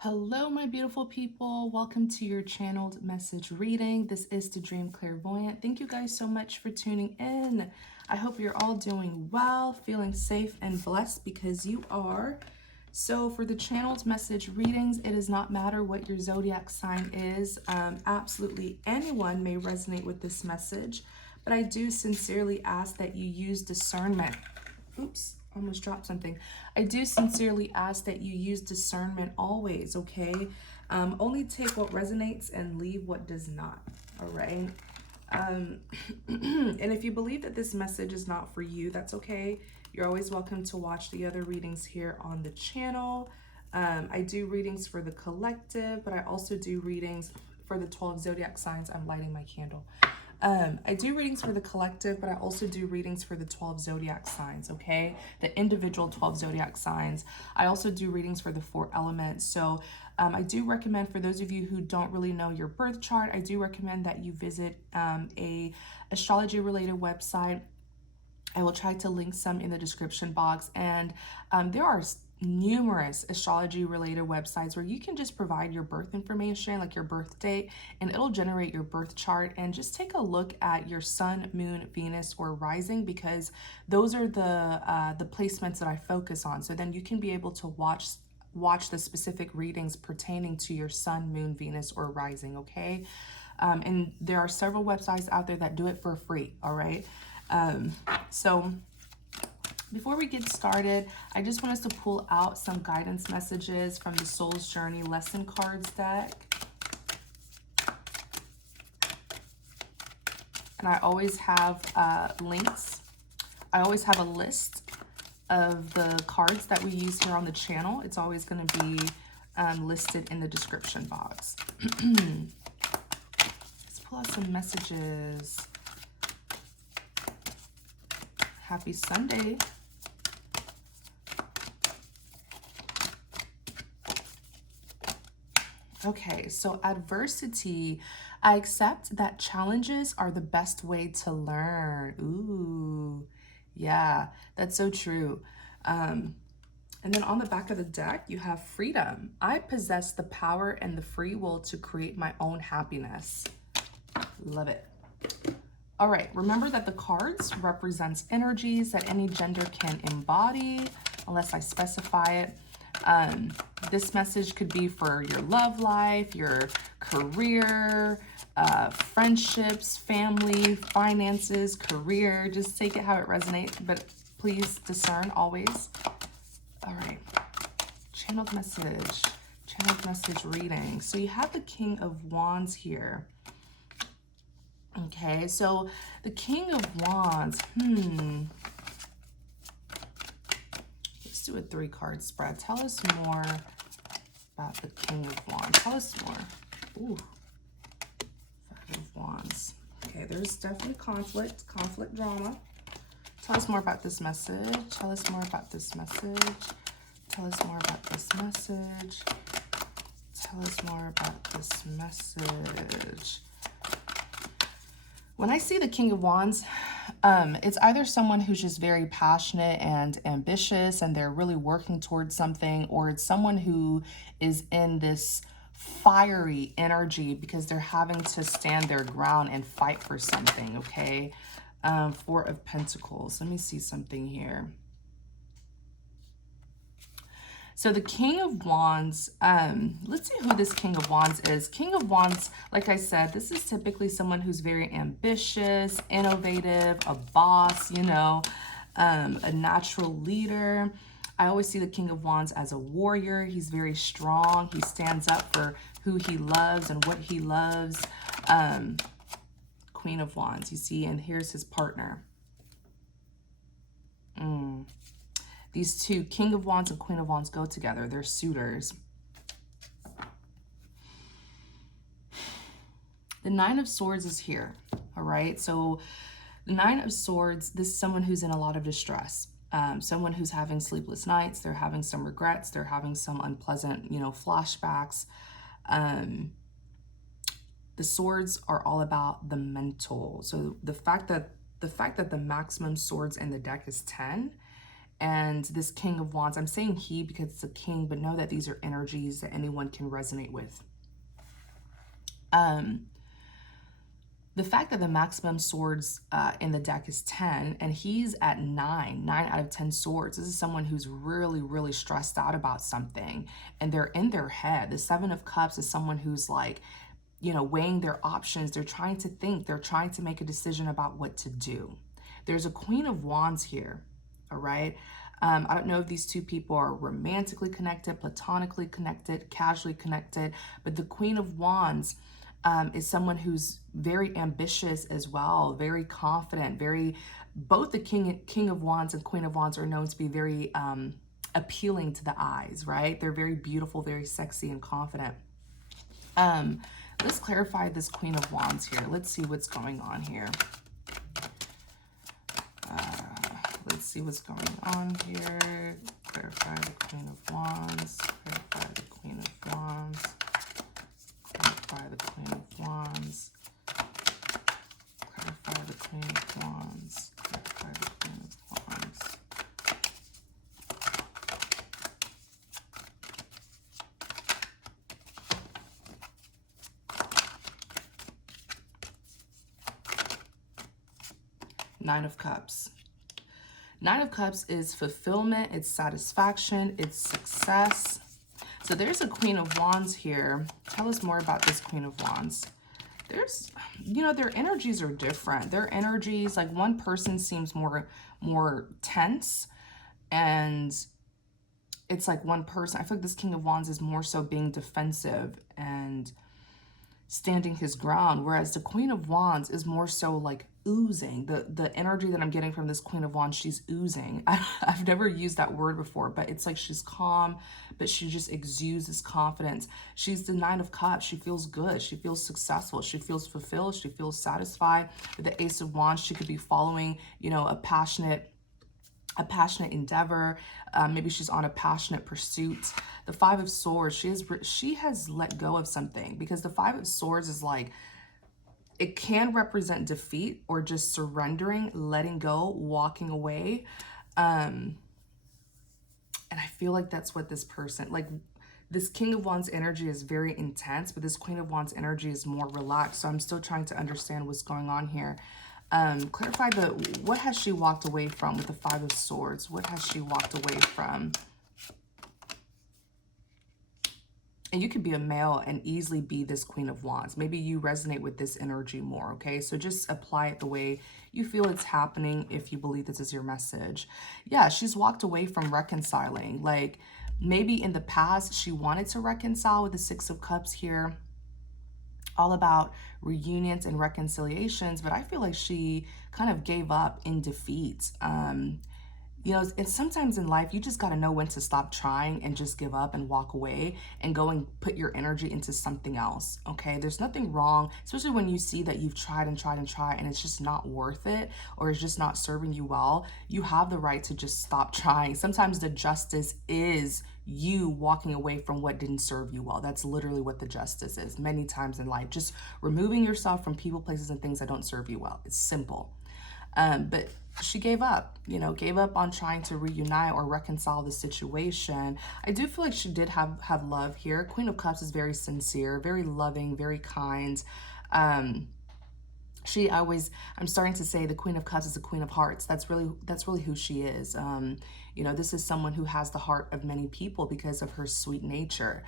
Hello, my beautiful people. Welcome to your channeled message reading. This is the Dream Clairvoyant. Thank you guys so much for tuning in. I hope you're all doing well, feeling safe and blessed because you are. So for the channeled message readings, it does not matter what your zodiac sign is. Absolutely anyone may resonate with this message, but I do sincerely ask that you use discernment. Oops, almost dropped something. I do sincerely ask that you use discernment always, okay? Only take what resonates and leave what does not, all right? And if you believe that this message is not for you, that's okay. You're always welcome to watch the other readings here on the channel. I do readings for the collective, but I also do readings for the 12 zodiac signs. I'm lighting my candle. I do readings for the collective, but I also do readings for the 12 zodiac signs, okay? The individual 12 zodiac signs. I also do readings for the 4 elements. So I do recommend, for those of you who don't really know your birth chart, I do recommend that you visit a astrology related website. I will try to link some in the description box. And there are numerous astrology related websites where you can just provide your birth information, like your birth date, and it'll generate your birth chart. And just take a look at your sun, moon, Venus, or rising, because those are the placements that I focus on. So then you can be able to watch the specific readings pertaining to your sun, moon, Venus, or rising, okay? And there are several websites out there that do it for free, all right? So before we get started, I just want us to pull out some guidance messages from the Soul's Journey Lesson Cards deck. And I always have links. I always have a list of the cards that we use here on the channel. It's always going to be listed in the description box. Let's pull out some messages. Happy Sunday. Okay, so adversity. I accept that challenges are the best way to learn. Ooh, yeah, that's so true. And then on the back of the deck, you have freedom. I possess the power and the free will to create my own happiness. Love it. All right, remember that the cards represents energies that any gender can embody, unless I specify it. This message could be for your love life, your career, friendships, family, finances, career. Just take it how it resonates, but please discern always. All right, channeled message reading. So you have the King of Wands here. Okay, so the King of Wands, let's do a 3-card spread. Tell us more about the King of Wands. Tell us more. Ooh, 5 of Wands. Okay, there's definitely conflict drama. Tell us more about this message. Tell us more about this message. Tell us more about this message. Tell us more about this message. When I see the King of Wands, it's either someone who's just very passionate and ambitious and they're really working towards something, or it's someone who is in this fiery energy because they're having to stand their ground and fight for something, okay? 4 of Pentacles. Let me see something here. So the King of Wands, let's see who this King of Wands is. King of Wands, like I said, this is typically someone who's very ambitious, innovative, a boss, you know, a natural leader. I always see the King of Wands as a warrior. He's very strong. He stands up for who he loves and what he loves. Queen of Wands, you see, and here's his partner. These two, King of Wands and Queen of Wands, go together. They're suitors. The 9 of Swords is here, all right? So the 9 of Swords, this is someone who's in a lot of distress. Someone who's having sleepless nights. They're having some regrets. They're having some unpleasant, you know, flashbacks. The swords are all about the mental. So the fact that the maximum swords in the deck is 10 And this King of Wands, I'm saying he because it's a king, but know that these are energies that anyone can resonate with. The fact that the maximum swords in the deck is 10 and he's at 9 out of 10 swords. This is someone who's really, really stressed out about something and they're in their head. The 7 of Cups is someone who's like, you know, weighing their options. They're trying to think. They're trying to make a decision about what to do. There's a Queen of Wands here, all right? I don't know if these two people are romantically connected, platonically connected, casually connected, but the Queen of Wands is someone who's very ambitious as well, very confident, both the King of Wands and Queen of Wands are known to be very appealing to the eyes, right? They're very beautiful, very sexy and confident. Let's clarify this Queen of Wands here. Let's see what's going on here. Let's see what's going on here. Clarify the Queen of Wands. Clarify the Queen of Wands. Clarify the Queen of Wands. Clarify the Queen of Wands. Clarify the Queen of Wands. Nine of Cups. Nine of Cups is fulfillment, it's satisfaction, it's success. So there's a Queen of Wands here. Tell us more about this Queen of Wands. There's, you know, their energies are different. Their energies, like one person seems more tense, and it's like one person. I feel like this King of Wands is more so being defensive and standing his ground, whereas the Queen of Wands is more so like oozing. The energy that I'm getting from this Queen of Wands, she's oozing. I've never used that word before, but it's like she's calm, but she just exudes this confidence. She's the Nine of Cups. She feels good. She feels successful. She feels fulfilled. She feels satisfied. With the Ace of Wands, she could be following, you know, a passionate endeavor. Maybe she's on a passionate pursuit. The Five of Swords, she has let go of something, because the Five of Swords is like, it can represent defeat or just surrendering, letting go, walking away. And I feel like that's what this person, like this King of Wands energy is very intense, but this Queen of Wands energy is more relaxed. So I'm still trying to understand what's going on here. Clarify what has she walked away from with the Five of Swords? What has she walked away from? And you could be a male and easily be this Queen of Wands. Maybe you resonate with this energy more, okay? So just apply it the way you feel it's happening if you believe this is your message. Yeah, she's walked away from reconciling. Like maybe in the past she wanted to reconcile with the Six of Cups here, all about reunions and reconciliations, but I feel like she kind of gave up in defeat. You know, and sometimes in life, you just got to know when to stop trying and just give up and walk away and go and put your energy into something else, okay? There's nothing wrong, especially when you see that you've tried and tried and tried and it's just not worth it, or it's just not serving you well. You have the right to just stop trying. Sometimes the justice is you walking away from what didn't serve you well. That's literally what the justice is many times in life. Just removing yourself from people, places, and things that don't serve you well. It's simple. But she gave up, you know, gave up on trying to reunite or reconcile the situation. I do feel like she did have love here. Queen of Cups is very sincere, very loving, very kind. I'm starting to say the Queen of Cups is the Queen of Hearts. That's really who she is. You know, this is someone who has the heart of many people because of her sweet nature.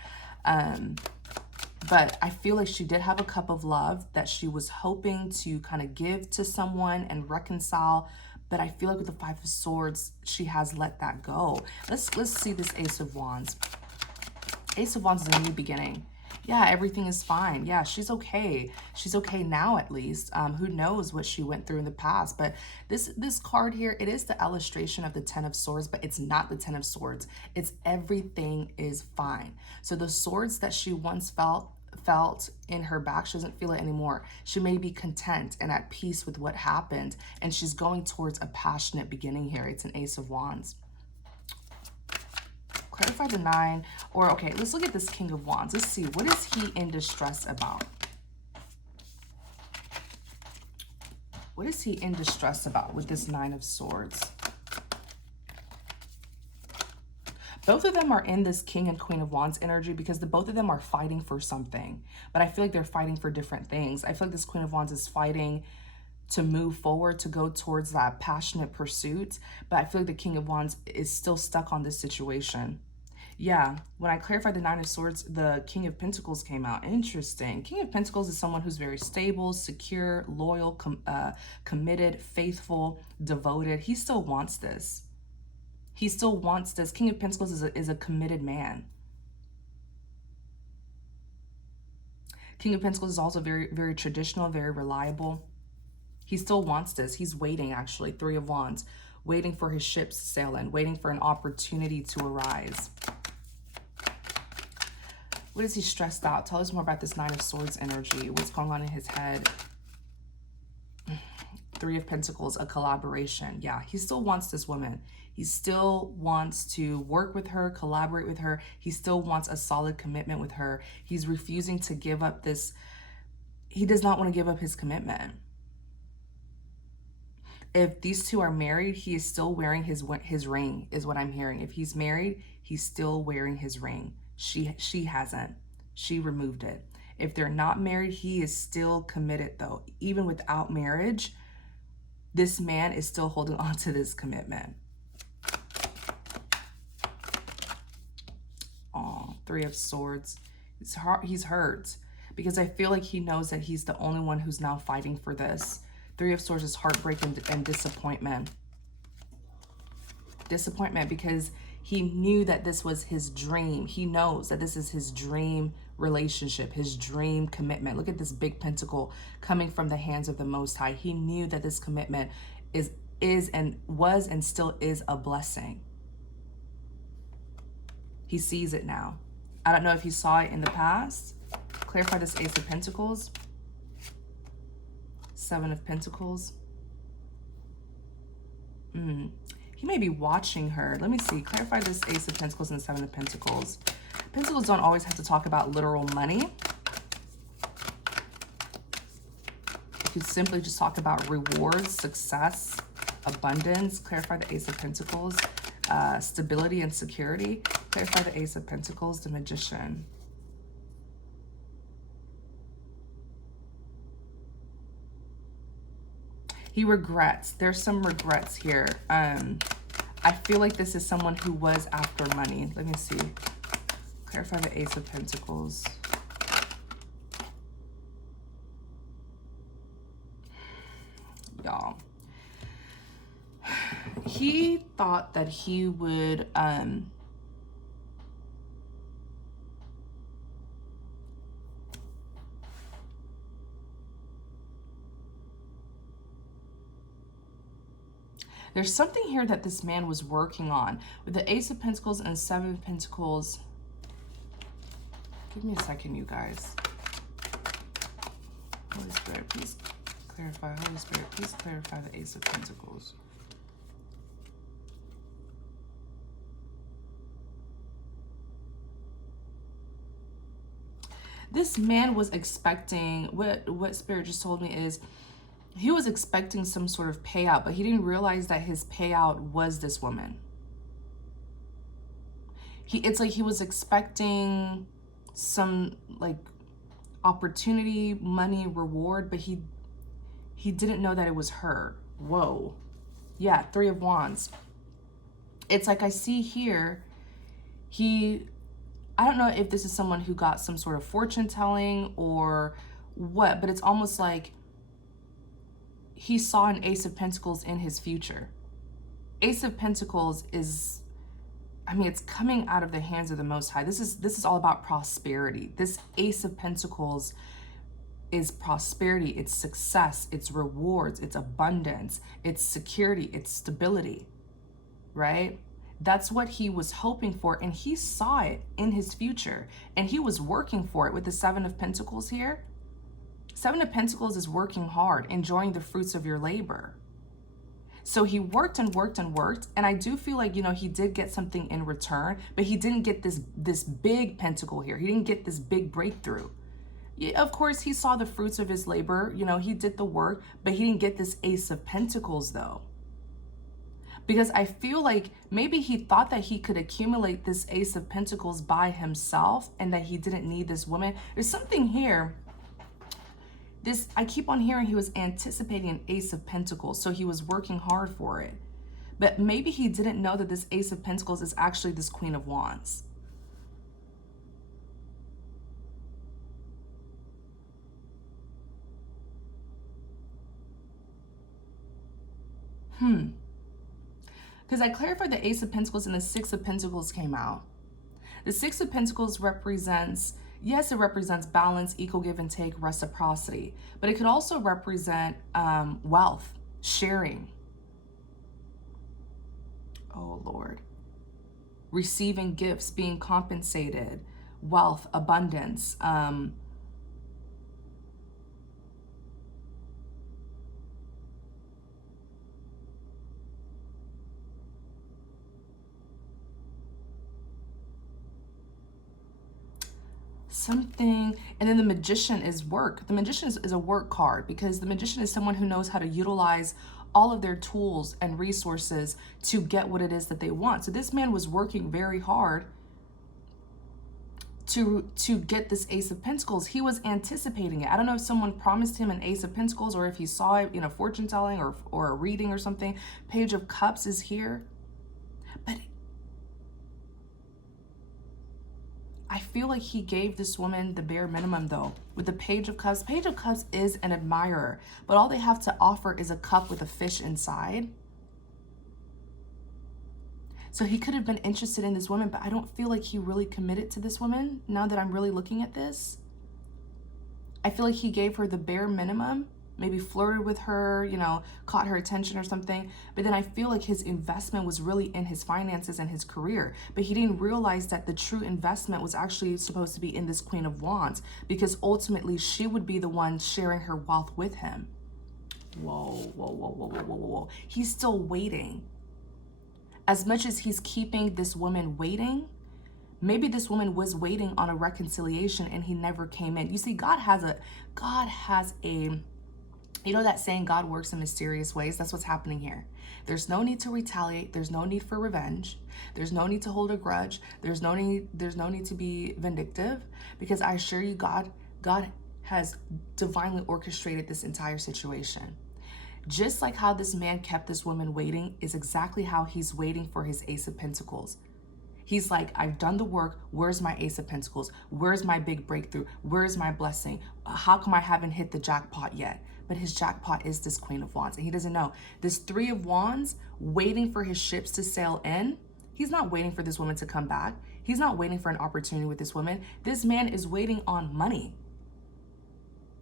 But I feel like she did have a cup of love that she was hoping to kind of give to someone and reconcile. But I feel like with the Five of Swords, she has let that go. Let's see this Ace of Wands. Ace of Wands is a new beginning. Yeah, everything is fine. Yeah, she's okay. She's okay now, at least. Who knows what she went through in the past. But this card here, it is the illustration of the Ten of Swords, but it's not the Ten of Swords. It's everything is fine. So the swords that she once felt in her back, she doesn't feel it anymore. She may be content and at peace with what happened, and she's going towards a passionate beginning here. It's an Ace of Wands. Clarify the Nine, or okay, let's look at this King of Wands. Let's see, what is he in distress about? What is he in distress about with this Nine of Swords? Both of them are in this King and Queen of Wands energy because the both of them are fighting for something. But I feel like they're fighting for different things. I feel like this Queen of Wands is fighting to move forward, to go towards that passionate pursuit. But I feel like the King of Wands is still stuck on this situation. Yeah, when I clarified the Nine of Swords, the King of Pentacles came out. Interesting. King of Pentacles is someone who's very stable, secure, loyal, committed, faithful, devoted. He still wants this. He still wants this. King of Pentacles is a committed man. King of Pentacles is also very, very traditional, very reliable. He still wants this. He's waiting, actually. Three of Wands. Waiting for his ships to sail in. Waiting for an opportunity to arise. What is he stressed out? Tell us more about this Nine of Swords energy. What's going on in his head? Three of Pentacles, a collaboration. Yeah, he still wants this woman. He still wants to work with her, collaborate with her. He still wants a solid commitment with her. He's refusing to give up this. He does not want to give up his commitment. If these two are married, he is still wearing his ring, is what I'm hearing. If he's married, he's still wearing his ring. She hasn't. She removed it. If they're not married, he is still committed, though. Even without marriage, this man is still holding on to this commitment. Oh, Three of Swords. He's hurt because I feel like he knows that he's the only one who's now fighting for this. Three of Swords is heartbreak and disappointment. Disappointment because he knew that this was his dream. He knows that this is his dream relationship, his dream commitment. Look at this big pentacle coming from the hands of the Most High. He knew that this commitment is and was and still is a blessing. He sees it now. I don't know if he saw it in the past. Clarify this Ace of Pentacles. Seven of Pentacles. He may be watching her. Let me see. Clarify this Ace of Pentacles and the Seven of Pentacles. Pentacles don't always have to talk about literal money. You could simply just talk about rewards, success, abundance. Clarify the Ace of Pentacles. Stability and security. Clarify the Ace of Pentacles, the Magician. He regrets. There's some regrets here. I feel like this is someone who was after money. Let me see. Clarify the Ace of Pentacles. Y'all. He thought that he would there's something here that this man was working on. With the Ace of Pentacles and Seven of Pentacles. Give me a second, you guys. Holy Spirit, please clarify. Holy Spirit, please clarify the Ace of Pentacles. This man was expecting, what Spirit just told me is, he was expecting some sort of payout, but he didn't realize that his payout was this woman. It's like he was expecting some like opportunity, money, reward, but he didn't know that it was her. Whoa. Yeah, Three of Wands. It's like I see here, I don't know if this is someone who got some sort of fortune telling or what, but it's almost like he saw an Ace of Pentacles in his future. Ace of Pentacles is, I mean, it's coming out of the hands of the Most High. This is all about prosperity. This Ace of Pentacles is prosperity, it's success, it's rewards, it's abundance, it's security, it's stability, right? That's what he was hoping for, and he saw it in his future, and he was working for it with the Seven of Pentacles here. Seven of Pentacles is working hard, enjoying the fruits of your labor. So he worked and worked and worked, and I do feel like, you know, he did get something in return, but he didn't get this big pentacle here. He didn't get this big breakthrough. Yeah, of course, he saw the fruits of his labor. You know, he did the work, but he didn't get this Ace of Pentacles, though. Because I feel like maybe he thought that he could accumulate this Ace of Pentacles by himself and that he didn't need this woman. There's something here. I keep on hearing he was anticipating an Ace of Pentacles, so he was working hard for it. But maybe he didn't know that this Ace of Pentacles is actually this Queen of Wands. Because I clarified the Ace of Pentacles and the Six of Pentacles came out. The Six of Pentacles represents, yes, it represents balance, equal give and take, reciprocity. But it could also represent wealth, sharing. Oh, Lord. Receiving gifts, being compensated, wealth, abundance. Something, and then the Magician is work. The Magician is a work card, because the Magician is someone who knows how to utilize all of their tools and resources to get what it is that they want. So this man was working very hard to get this Ace of Pentacles. He was anticipating it. I don't know if someone promised him an Ace of Pentacles or if he saw it in a fortune telling or a reading or something. Page of Cups is here. But I feel like he gave this woman the bare minimum, though. With the Page of Cups is an admirer, but all they have to offer is a cup with a fish inside. So he could have been interested in this woman, but I don't feel like he really committed to this woman now that I'm really looking at this. I feel like he gave her the bare minimum, maybe flirted with her, you know, caught her attention or something. But then I feel like his investment was really in his finances and his career. But he didn't realize that the true investment was actually supposed to be in this Queen of Wands, because ultimately she would be the one sharing her wealth with him. Whoa, whoa, whoa, whoa, whoa, whoa, whoa. He's still waiting. As much as he's keeping this woman waiting, maybe this woman was waiting on a reconciliation and he never came in. You see, God has a, you know that saying, God works in mysterious ways? That's what's happening here. There's no need to retaliate. There's no need for revenge. There's no need to hold a grudge. There's no need to be vindictive, because I assure you, God has divinely orchestrated this entire situation. Just like how this man kept this woman waiting is exactly how he's waiting for his Ace of Pentacles. He's like, I've done the work. Where's my Ace of Pentacles? Where's my big breakthrough? Where's my blessing? How come I haven't hit the jackpot yet? But his jackpot is this Queen of Wands, and he doesn't know. This Three of Wands, waiting for his ships to sail in. He's not waiting for this woman to come back. He's not waiting for an opportunity with this woman. This man is waiting on money.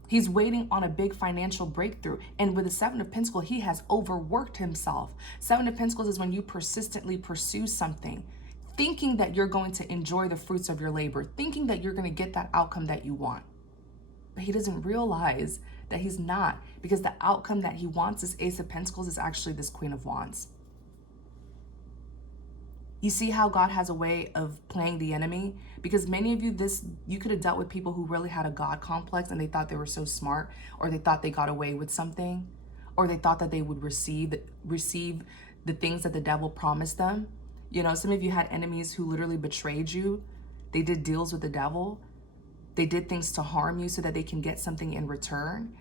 He's waiting on a big financial breakthrough. And with the Seven of Pentacles, he has overworked himself. Seven of Pentacles is when you persistently pursue something, thinking that you're going to enjoy the fruits of your labor, thinking that you're going to get that outcome that you want. But he doesn't realize that he's not, because the outcome that he wants, this Ace of Pentacles, is actually this Queen of Wands. You see how God has a way of playing the enemy? Because many of you, you could have dealt with people who really had a God complex and they thought they were so smart, or they thought they got away with something, or they thought that they would receive the things that the devil promised them. You know, some of you had enemies who literally betrayed you. They did deals with the devil. They did things to harm you so that they can get something in return.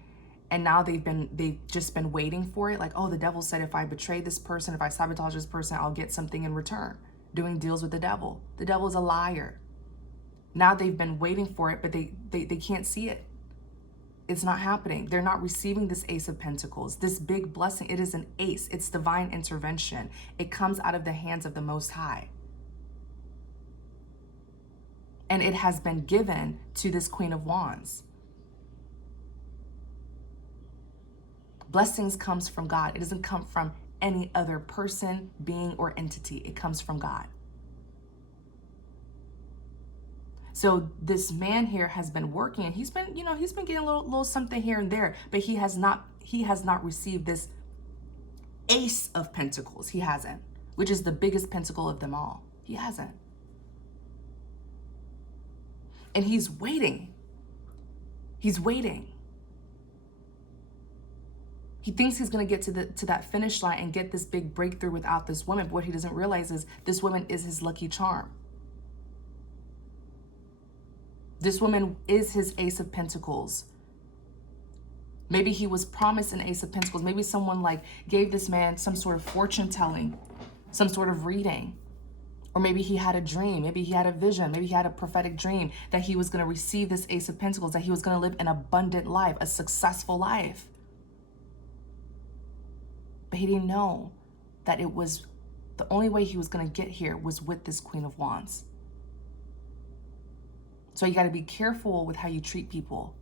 And now they've just been waiting for it. Like, oh, the devil said if I betray this person, if I sabotage this person, I'll get something in return. Doing deals with the devil. The devil is a liar. Now they've been waiting for it, but they can't see it. It's not happening. They're not receiving this Ace of Pentacles, this big blessing. It is an ace. It's divine intervention. It comes out of the hands of the Most High. And it has been given to this Queen of Wands. Blessings comes from God. It doesn't come from any other person, being, or entity. It comes from God. So this man here has been working, and he's been getting a little something here and there, but he has not received this Ace of Pentacles. He hasn't, which is the biggest pentacle of them all. He hasn't. And he's waiting. He's waiting. He thinks he's going to get to that finish line and get this big breakthrough without this woman. But what he doesn't realize is this woman is his lucky charm. This woman is his Ace of Pentacles. Maybe he was promised an Ace of Pentacles. Maybe someone like gave this man some sort of fortune telling, some sort of reading. Or maybe he had a dream. Maybe he had a vision. Maybe he had a prophetic dream that he was going to receive this Ace of Pentacles, that he was going to live an abundant life, a successful life. But he didn't know that it was the only way he was going to get here was with this Queen of Wands. So you got to be careful with how you treat people.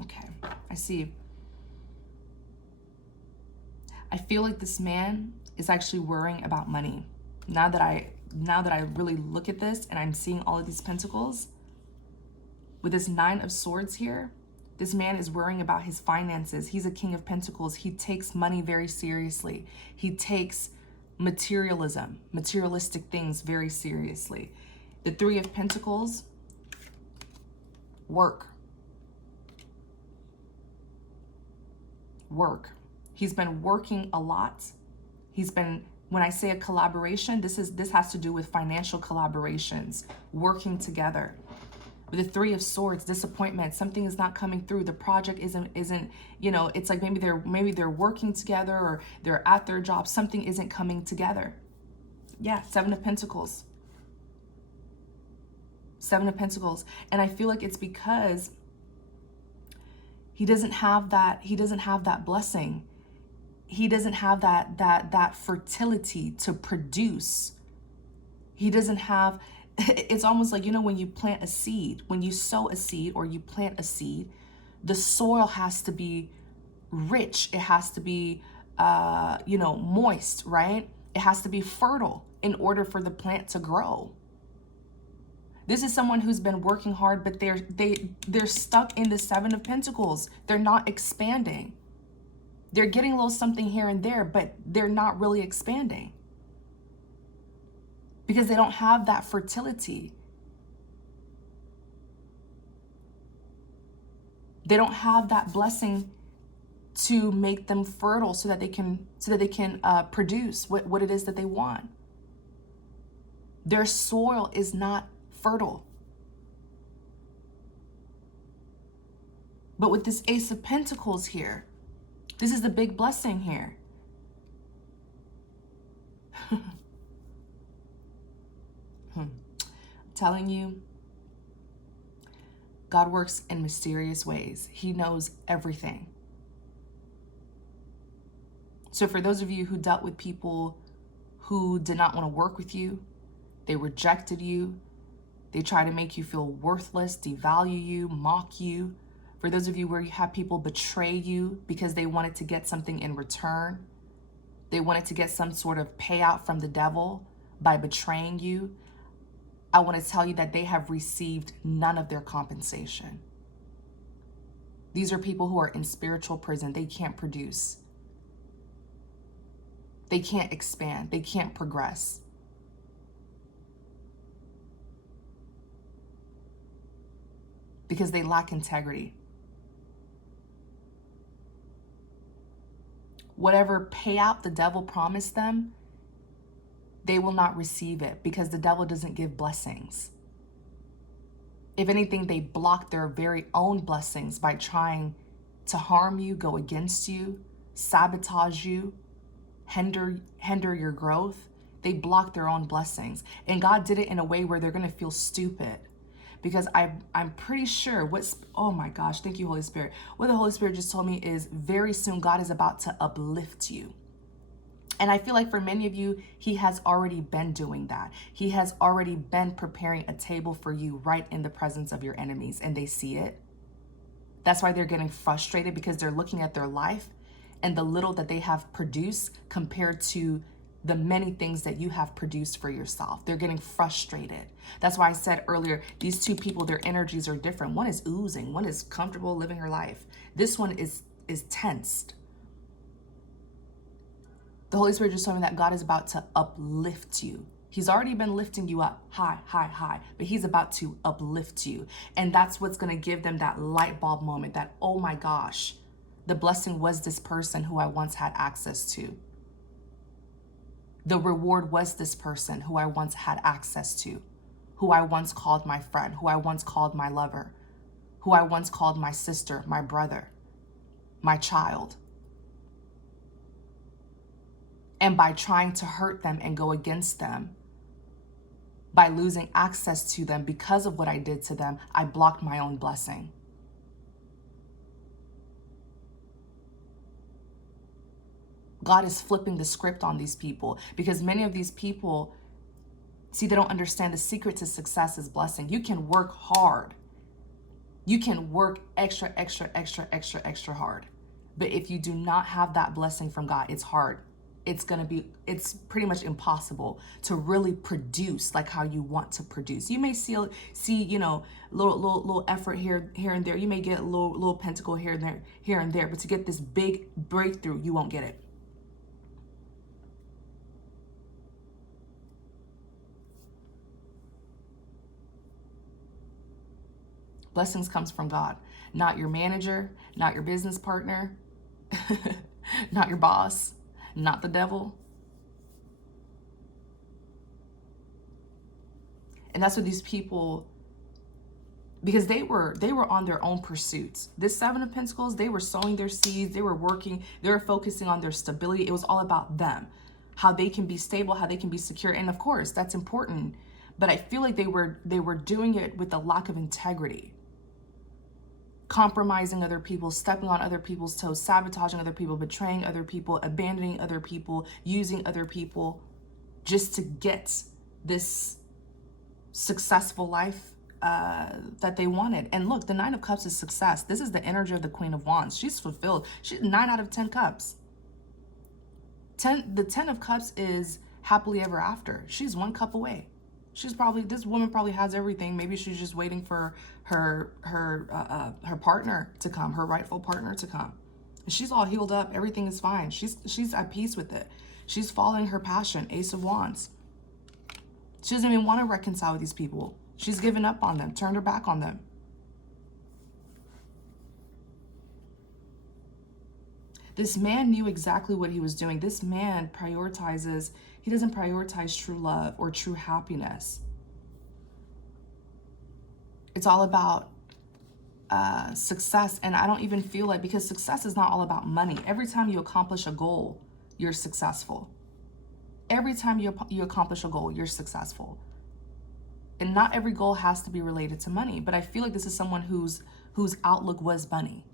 Okay, I see. I feel like this man is actually worrying about money. Now that I really look at this and I'm seeing all of these pentacles, with this Nine of Swords here, this man is worrying about his finances. He's a King of Pentacles. He takes money very seriously. He takes materialism, materialistic things very seriously. The Three of Pentacles, work. Work. He's been working a lot. He's been, when I say a collaboration, this has to do with financial collaborations, working together. With the Three of Swords, disappointment, something is not coming through. The project isn't, you know, it's like maybe they're working together or they're at their job, something isn't coming together. Yeah, Seven of Pentacles. Seven of Pentacles. And I feel like it's because he doesn't have that blessing. He doesn't have that fertility to produce. He doesn't have, it's almost like, you know, when you plant a seed, when you sow a seed or you plant a seed, the soil has to be rich. It has to be, you know, moist, right? It has to be fertile in order for the plant to grow. This is someone who's been working hard, but they're stuck in the Seven of Pentacles. They're not expanding. They're getting a little something here and there, but they're not really expanding because they don't have that fertility. They don't have that blessing to make them fertile so that they can produce what it is that they want. Their soil is not fertile. But with this Ace of Pentacles here, this is the big blessing here. I'm telling you, God works in mysterious ways. He knows everything. So for those of you who dealt with people who did not want to work with you, they rejected you, they try to make you feel worthless, devalue you, mock you. For those of you where you have people betray you because they wanted to get something in return, they wanted to get some sort of payout from the devil by betraying you, I want to tell you that they have received none of their compensation. These are people who are in spiritual prison. They can't produce. They can't expand. They can't progress. Because they lack integrity. Whatever payout the devil promised them, they will not receive it because the devil doesn't give blessings. If anything, they block their very own blessings by trying to harm you, go against you, sabotage you, hinder your growth. They block their own blessings. And God did it in a way where they're going to feel stupid. Because I'm pretty sure oh my gosh, thank you, Holy Spirit. What the Holy Spirit just told me is very soon God is about to uplift you. And I feel like for many of you, he has already been doing that. He has already been preparing a table for you right in the presence of your enemies, and they see it. That's why they're getting frustrated, because they're looking at their life and the little that they have produced compared to the many things that you have produced for yourself. They're getting frustrated. That's why I said earlier, these two people, their energies are different. One is oozing, one is comfortable living her life. This one is tensed. The Holy Spirit just told me that God is about to uplift you. He's already been lifting you up high, high, high, but he's about to uplift you. And that's what's going to give them that light bulb moment that, oh my gosh, the blessing was this person who I once had access to. The reward was this person who I once had access to, who I once called my friend, who I once called my lover, who I once called my sister, my brother, my child. And by trying to hurt them and go against them, by losing access to them because of what I did to them, I blocked my own blessing. God is flipping the script on these people because many of these people, see, they don't understand the secret to success is blessing. You can work hard. You can work extra, extra, extra, extra, extra hard. But if you do not have that blessing from God, it's hard. It's pretty much impossible to really produce like how you want to produce. You may see, little effort here and there. You may get a little pentacle here and there, but to get this big breakthrough, you won't get it. Blessings comes from God, not your manager, not your business partner, not your boss, not the devil. And that's what these people, because they were on their own pursuits. This Seven of Pentacles, they were sowing their seeds, they were working, they were focusing on their stability. It was all about them, how they can be stable, how they can be secure. And of course, that's important. But I feel like they were doing it with a lack of integrity. Compromising other people, stepping on other people's toes, sabotaging other people, betraying other people, abandoning other people, using other people just to get this successful life that they wanted. And look, the Nine of Cups is success. This is the energy of the Queen of Wands. She's fulfilled. She's 9 out of 10 cups. The 10 of Cups is happily ever after. She's 1 cup away. This woman probably has everything. Maybe she's just waiting for her partner to come, her rightful partner to come. She's all healed up. Everything is fine. She's at peace with it. She's following her passion. Ace of Wands. She doesn't even want to reconcile with these people. She's given up on them, turned her back on them. This man knew exactly what he was doing. This man he doesn't prioritize true love or true happiness. It's all about success. And I don't even feel like, because success is not all about money. Every time you accomplish a goal, you're successful. Every time you accomplish a goal, you're successful. And not every goal has to be related to money. But I feel like this is someone whose outlook was money.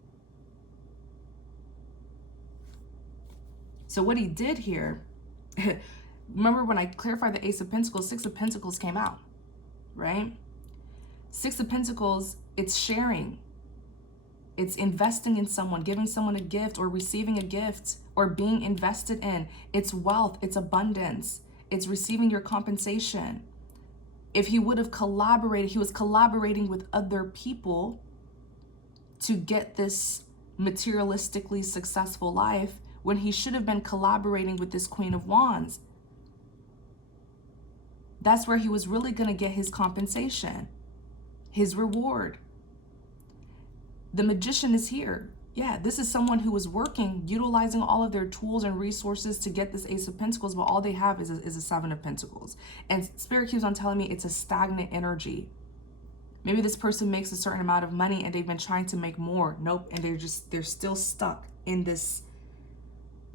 So what he did here, remember when I clarified the Ace of Pentacles, 6 of Pentacles came out, right? 6 of Pentacles, it's sharing. It's investing in someone, giving someone a gift or receiving a gift or being invested in. It's wealth, it's abundance, it's receiving your compensation. If he would have collaborated, he was collaborating with other people to get this materialistically successful life when he should have been collaborating with this Queen of Wands. That's where he was really going to get his compensation, his reward. The Magician is here. Yeah, this is someone who was working, utilizing all of their tools and resources to get this Ace of Pentacles, but all they have is a 7 of Pentacles. And Spirit keeps on telling me it's a stagnant energy. Maybe this person makes a certain amount of money and they've been trying to make more. Nope, and they're still stuck in this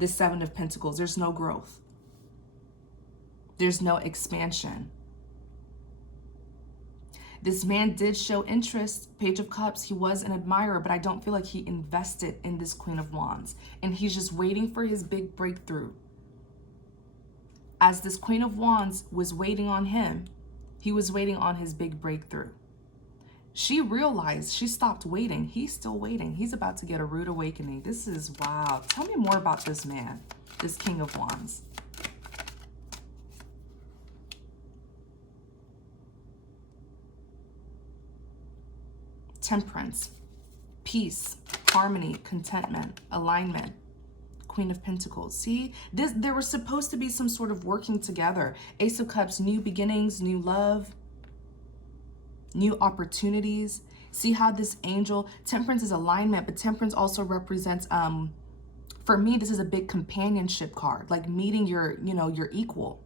7 of Pentacles. There's no growth. There's no expansion. This man did show interest, Page of Cups. He was an admirer, but I don't feel like he invested in this Queen of Wands. And he's just waiting for his big breakthrough. As this Queen of Wands was waiting on him, he was waiting on his big breakthrough. She realized, she stopped waiting. He's still waiting. He's about to get a rude awakening. This is wow. Tell me more about this man, this King of Wands. Temperance, peace, harmony, contentment, alignment. Queen of Pentacles. See, there was supposed to be some sort of working together. Ace of Cups, new beginnings, new love, new opportunities. See how this angel, Temperance is alignment, but Temperance also represents, for me, this is a big companionship card, like meeting your, your equal.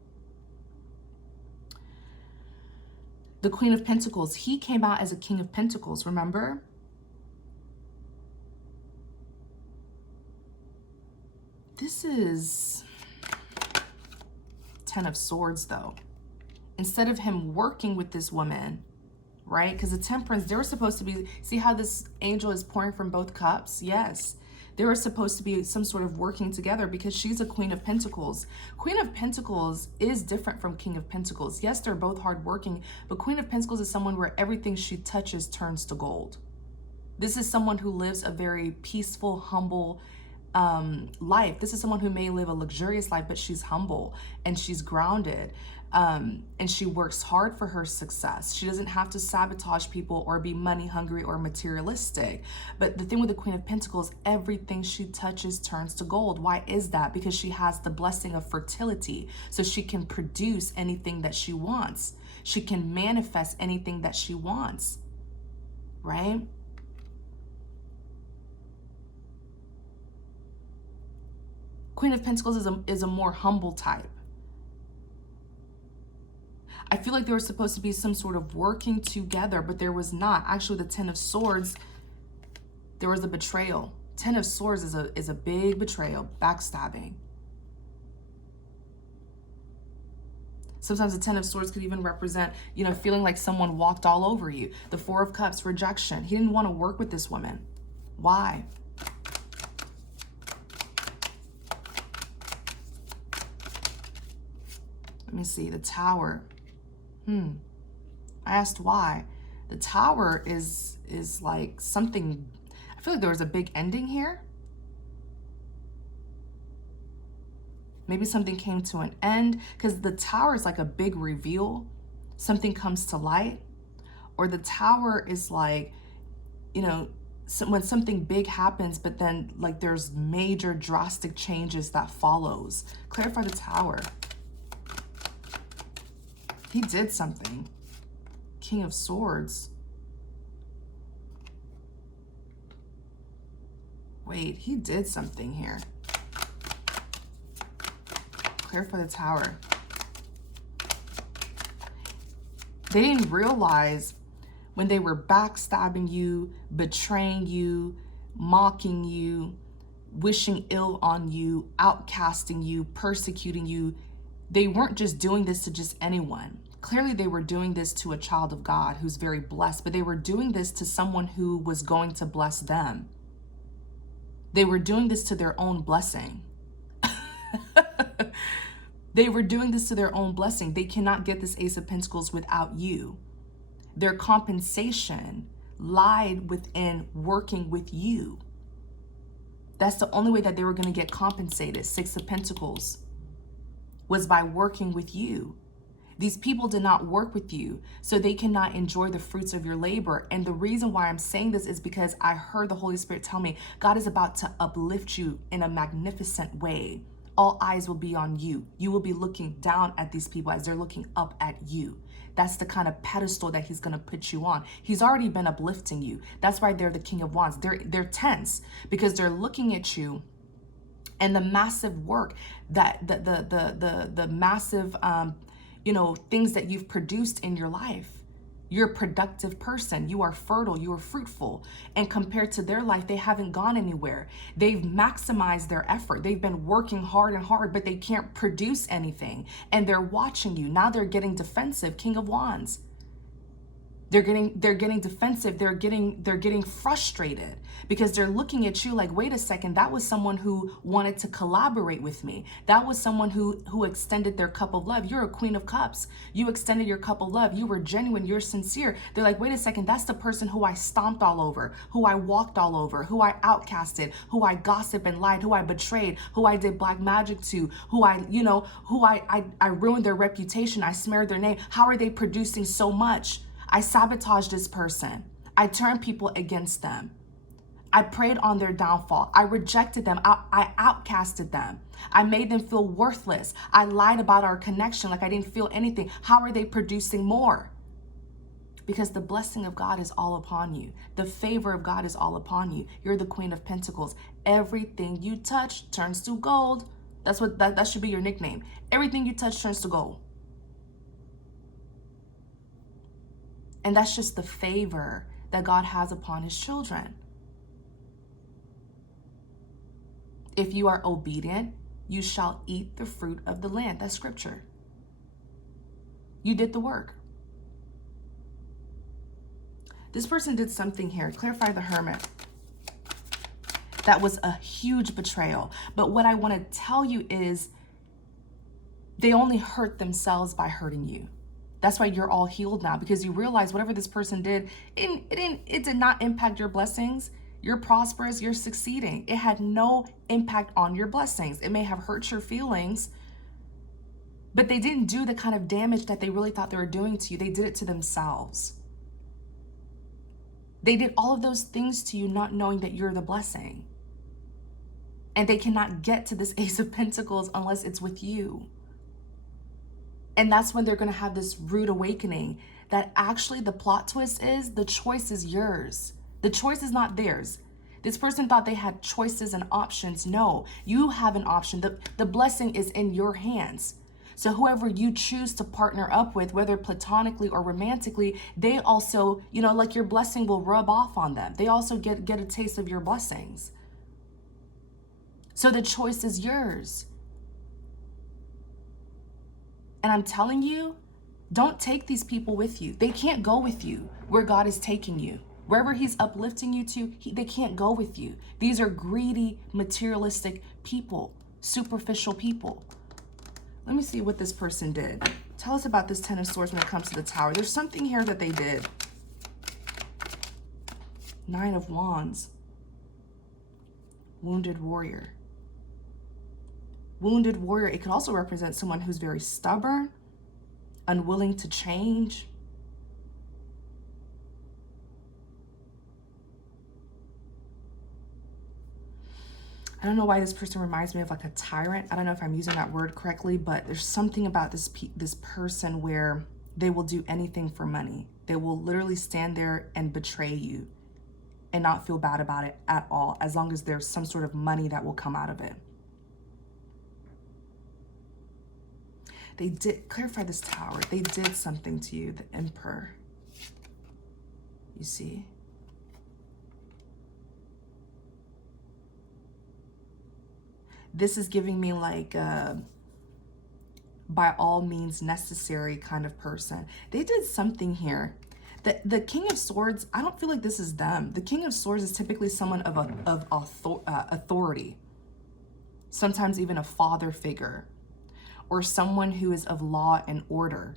The Queen of Pentacles, he came out as a King of Pentacles, remember? This is Ten of Swords, though. Instead of him working with this woman, right? Because the Temperance, they were supposed to be, see how this angel is pouring from both cups? Yes. They were supposed to be some sort of working together because she's a Queen of Pentacles. Queen of Pentacles is different from King of Pentacles. Yes, they're both hardworking, but Queen of Pentacles is someone where everything she touches turns to gold. This is someone who lives a very peaceful, humble life. This is someone who may live a luxurious life, but she's humble and she's grounded. And she works hard for her success. She doesn't have to sabotage people or be money hungry or materialistic. But the thing with the Queen of Pentacles, everything she touches turns to gold. Why is that? Because she has the blessing of fertility. So she can produce anything that she wants. She can manifest anything that she wants, right? Queen of Pentacles is a more humble type. I feel like there was supposed to be some sort of working together, but there was not. Actually, the Ten of Swords, there was a betrayal. Ten of Swords is a big betrayal, backstabbing. Sometimes the Ten of Swords could even represent, feeling like someone walked all over you. The Four of Cups, rejection. He didn't want to work with this woman. Why? Let me see, the Tower. I asked why. The Tower is like something, I feel like there was a big ending here. Maybe something came to an end, because the Tower is like a big reveal. Something comes to light. Or the Tower is like, when something big happens, but then like there's major drastic changes that follows. Clarify the Tower. He did something. King of Swords. Wait, he did something here. Clarify the Tower. They didn't realize when they were backstabbing you, betraying you, mocking you, wishing ill on you, outcasting you, persecuting you. They weren't just doing this to just anyone. Clearly, they were doing this to a child of God who's very blessed, but they were doing this to someone who was going to bless them. They were doing this to their own blessing. They were doing this to their own blessing. They cannot get this Ace of Pentacles without you. Their compensation lied within working with you. That's the only way that they were going to get compensated. Six of Pentacles was by working with you. These people did not work with you, so they cannot enjoy the fruits of your labor. And the reason why I'm saying this is because I heard the Holy Spirit tell me God is about to uplift you in a magnificent way. All eyes will be on you. You will be looking down at these people as they're looking up at you. That's the kind of pedestal that he's going to put you on. He's already been uplifting you. That's why they're the King of Wands. They're tense because they're looking at you and the massive work that the massive things that you've produced in your life. You're a productive person. You are fertile. You are fruitful. And compared to their life, they haven't gone anywhere. They've maximized their effort. They've been working hard and hard, but they can't produce anything. And they're watching you. Now they're getting defensive. King of Wands. They're getting defensive. They're getting frustrated because they're looking at you like, wait a second, that was someone who wanted to collaborate with me. That was someone who extended their cup of love. You're a Queen of Cups. You extended your cup of love. You were genuine. You're sincere. They're like, wait a second, that's the person who I stomped all over, who I walked all over, who I outcasted, who I gossiped and lied, who I betrayed, who I did black magic to, who I ruined their reputation. I smeared their name. How are they producing so much? I sabotage this person. I turn people against them. I preyed on their downfall. I rejected them. I outcasted them. I made them feel worthless. I lied about our connection like I didn't feel anything. How are they producing more? Because the blessing of God is all upon you. The favor of God is all upon you. You're the Queen of Pentacles. Everything you touch turns to gold. That's what that should be your nickname. Everything you touch turns to gold. And that's just the favor that God has upon his children. If you are obedient, you shall eat the fruit of the land. That's scripture. You did the work. This person did something here. Clarify the Hermit. That was a huge betrayal. But what I want to tell you is they only hurt themselves by hurting you. That's why you're all healed now, because you realize whatever this person did, it did not impact your blessings. You're prosperous, you're succeeding. It had no impact on your blessings. It may have hurt your feelings, but they didn't do the kind of damage that they really thought they were doing to you. They did it to themselves. They did all of those things to you not knowing that you're the blessing. And they cannot get to this Ace of Pentacles unless it's with you. And that's when they're going to have this rude awakening that actually the plot twist is the choice is yours. The choice is not theirs. This person thought they had choices and options. No, you have an option. The blessing is in your hands. So whoever you choose to partner up with, whether platonically or romantically, they also, like your blessing will rub off on them. They also get a taste of your blessings. So the choice is yours. And I'm telling you, don't take these people with you. They can't go with you where God is taking you. Wherever he's uplifting you to, they can't go with you. These are greedy, materialistic people, superficial people. Let me see what this person did. Tell us about this Ten of Swords when it comes to the Tower. There's something here that they did. Nine of Wands. Wounded warrior. Wounded warrior, it could also represent someone who's very stubborn, unwilling to change. I don't know why this person reminds me of like a tyrant. I don't know if I'm using that word correctly, but there's something about this person where they will do anything for money. They will literally stand there and betray you and not feel bad about it at all, as long as there's some sort of money that will come out of it. They did, clarify this Tower, they did something to you, the Emperor. You see? This is giving me like by all means necessary kind of person. They did something here. The King of Swords, I don't feel like this is them. The King of Swords is typically someone of authority. Sometimes even a father figure. Or someone who is of law and order.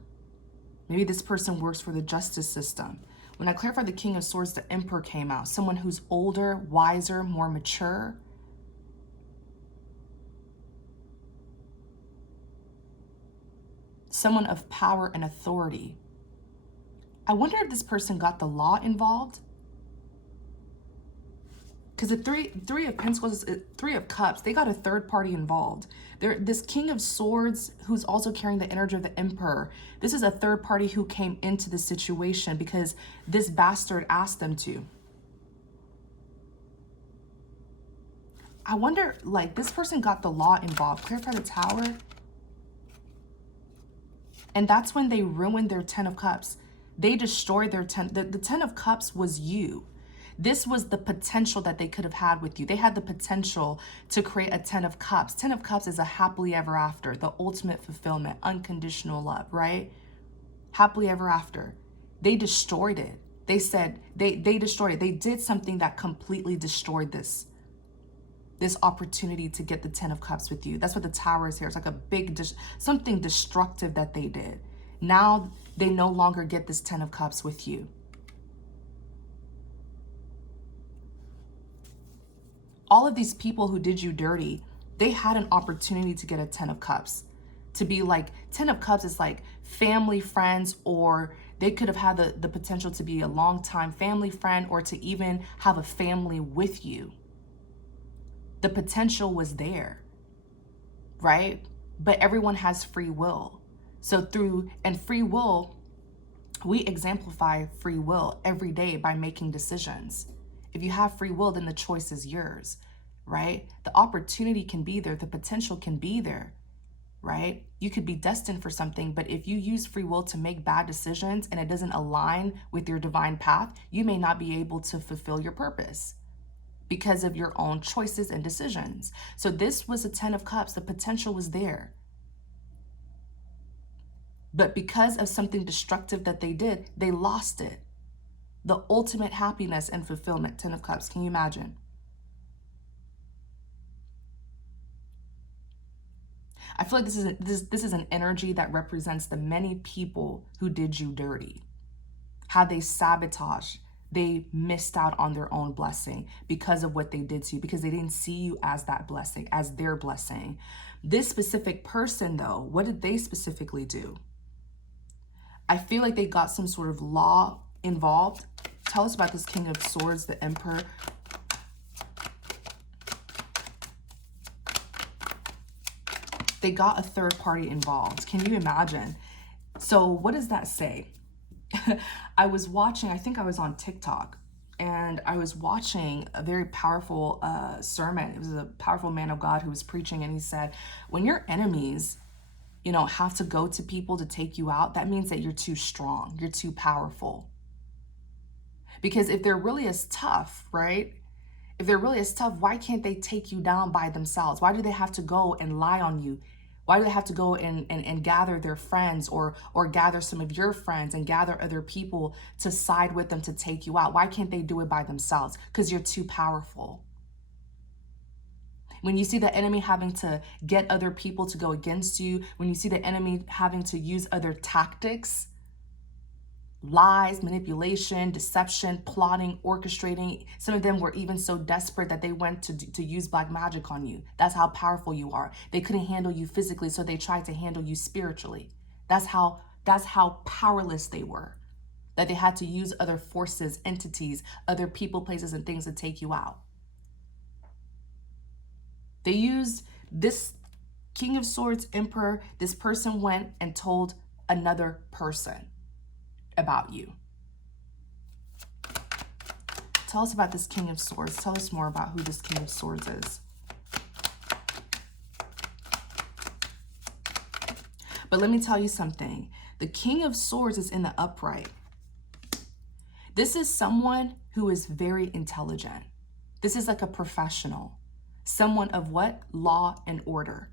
Maybe this person works for the justice system. When I clarified the King of Swords, the Emperor came out. Someone who's older, wiser, more mature. Someone of power and authority. I wonder if this person got the law involved. Because the three of Pentacles, Three of Cups, they got a third party involved. This King of Swords, who's also carrying the energy of the Emperor, this is a third party who came into the situation because this bastard asked them to. I wonder, like, this person got the law involved. Clarify the Tower. And that's when they ruined their Ten of Cups. They destroyed their the Ten of Cups was you. This was the potential that they could have had with you. They had the potential to create a Ten of Cups. Ten of Cups is a happily ever after, the ultimate fulfillment, unconditional love, right? Happily ever after. They destroyed it. They said, they destroyed it. They did something that completely destroyed this opportunity to get the Ten of Cups with you. That's what the Tower is here. It's like a big, something destructive that they did. Now they no longer get this Ten of Cups with you. All of these people who did you dirty, they had an opportunity to get a Ten of Cups, To be like, 10 of Cups is like family, friends, or they could have had the potential to be a longtime family friend or to even have a family with you. The potential was there, right? But everyone has free will. So free will, we exemplify free will every day by making decisions. If you have free will, then the choice is yours, right? The opportunity can be there. The potential can be there, right? You could be destined for something, but if you use free will to make bad decisions and it doesn't align with your divine path, you may not be able to fulfill your purpose because of your own choices and decisions. So this was a 10 of Cups. The potential was there. But because of something destructive that they did, they lost it. The ultimate happiness and fulfillment, 10 of Cups. Can you imagine? I feel like this is an energy that represents the many people who did you dirty. How they sabotaged, they missed out on their own blessing because of what they did to you, because they didn't see you as that blessing, as their blessing. This specific person, though, what did they specifically do? I feel like they got some sort of law involved. Tell us about this King of Swords, the Emperor. They got a third party involved. Can you imagine? So what does that say? I was watching, I think I was on TikTok, and I was watching a very powerful sermon. It was a powerful man of God who was preaching, and he said, when your enemies, have to go to people to take you out, that means that you're too strong, you're too powerful. Because if they're really as tough, right? If they're really as tough, why can't they take you down by themselves? Why do they have to go and lie on you? Why do they have to go and gather their friends or gather some of your friends and gather other people to side with them to take you out? Why can't they do it by themselves? Because you're too powerful. When you see the enemy having to get other people to go against you, when you see the enemy having to use other tactics, lies, manipulation, deception, plotting, orchestrating. Some of them were even so desperate that they went to use black magic on you. That's how powerful you are. They couldn't handle you physically, so they tried to handle you spiritually. That's how powerless they were, that they had to use other forces, entities, other people, places, and things to take you out. They used this King of Swords, Emperor. This person went and told another person about you. Tell us about this King of Swords. Tell us more about who this King of Swords is. But let me tell you something. The King of Swords is in the upright. This is someone who is very intelligent. This is like a professional. Someone of what? Law and order.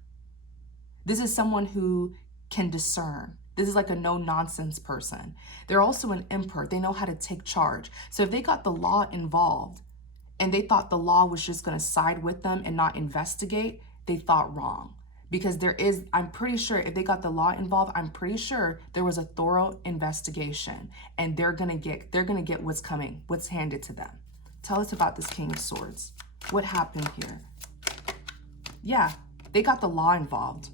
This is someone who can discern. This is like a no-nonsense person. They're also an emperor. They know how to take charge. So if they got the law involved and they thought the law was just going to side with them and not investigate, they thought wrong. Because I'm pretty sure if they got the law involved, I'm pretty sure there was a thorough investigation and they're going to get what's coming, what's handed to them. Tell us about this King of Swords. What happened here? Yeah, they got the law involved.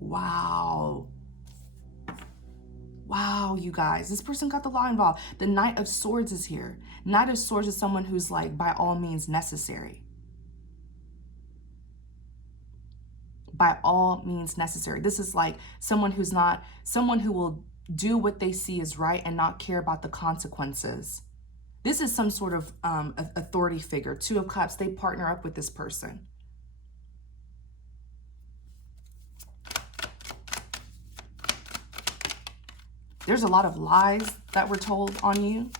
Wow. Wow, you guys, this person got the law involved. The Knight of Swords is here. Knight of Swords is someone who's like, by all means necessary. By all means necessary. This is like someone who will do what they see is right and not care about the consequences. This is some sort of authority figure. Two of Cups, they partner up with this person. There's a lot of lies that were told on you.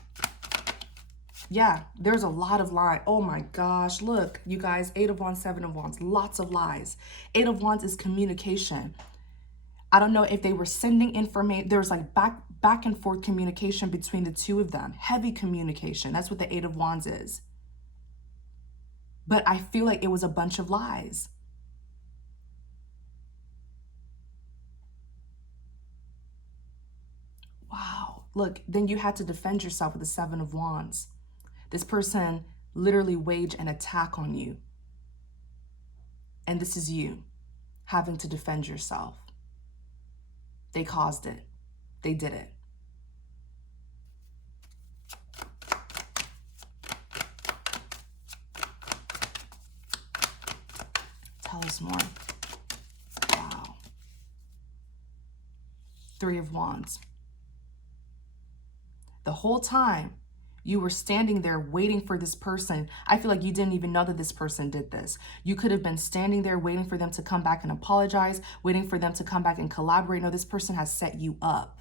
Yeah, there's a lot of lies. Oh my gosh, look, you guys, 8 of Wands, 7 of Wands, lots of lies. 8 of Wands is communication. I don't know if they were sending information. There was like back and forth communication between the two of them. Heavy communication. That's what the 8 of Wands is. But I feel like it was a bunch of lies. Wow. Look, then you had to defend yourself with the 7 of Wands. This person literally waged an attack on you. And this is you. having to defend yourself. They caused it. They did it. Tell us more. Wow. Three of Wands. The whole time you were standing there waiting for this person. I feel like you didn't even know that this person did this. You could have been standing there waiting for them to come back and apologize, waiting for them to come back and collaborate. No, this person has set you up.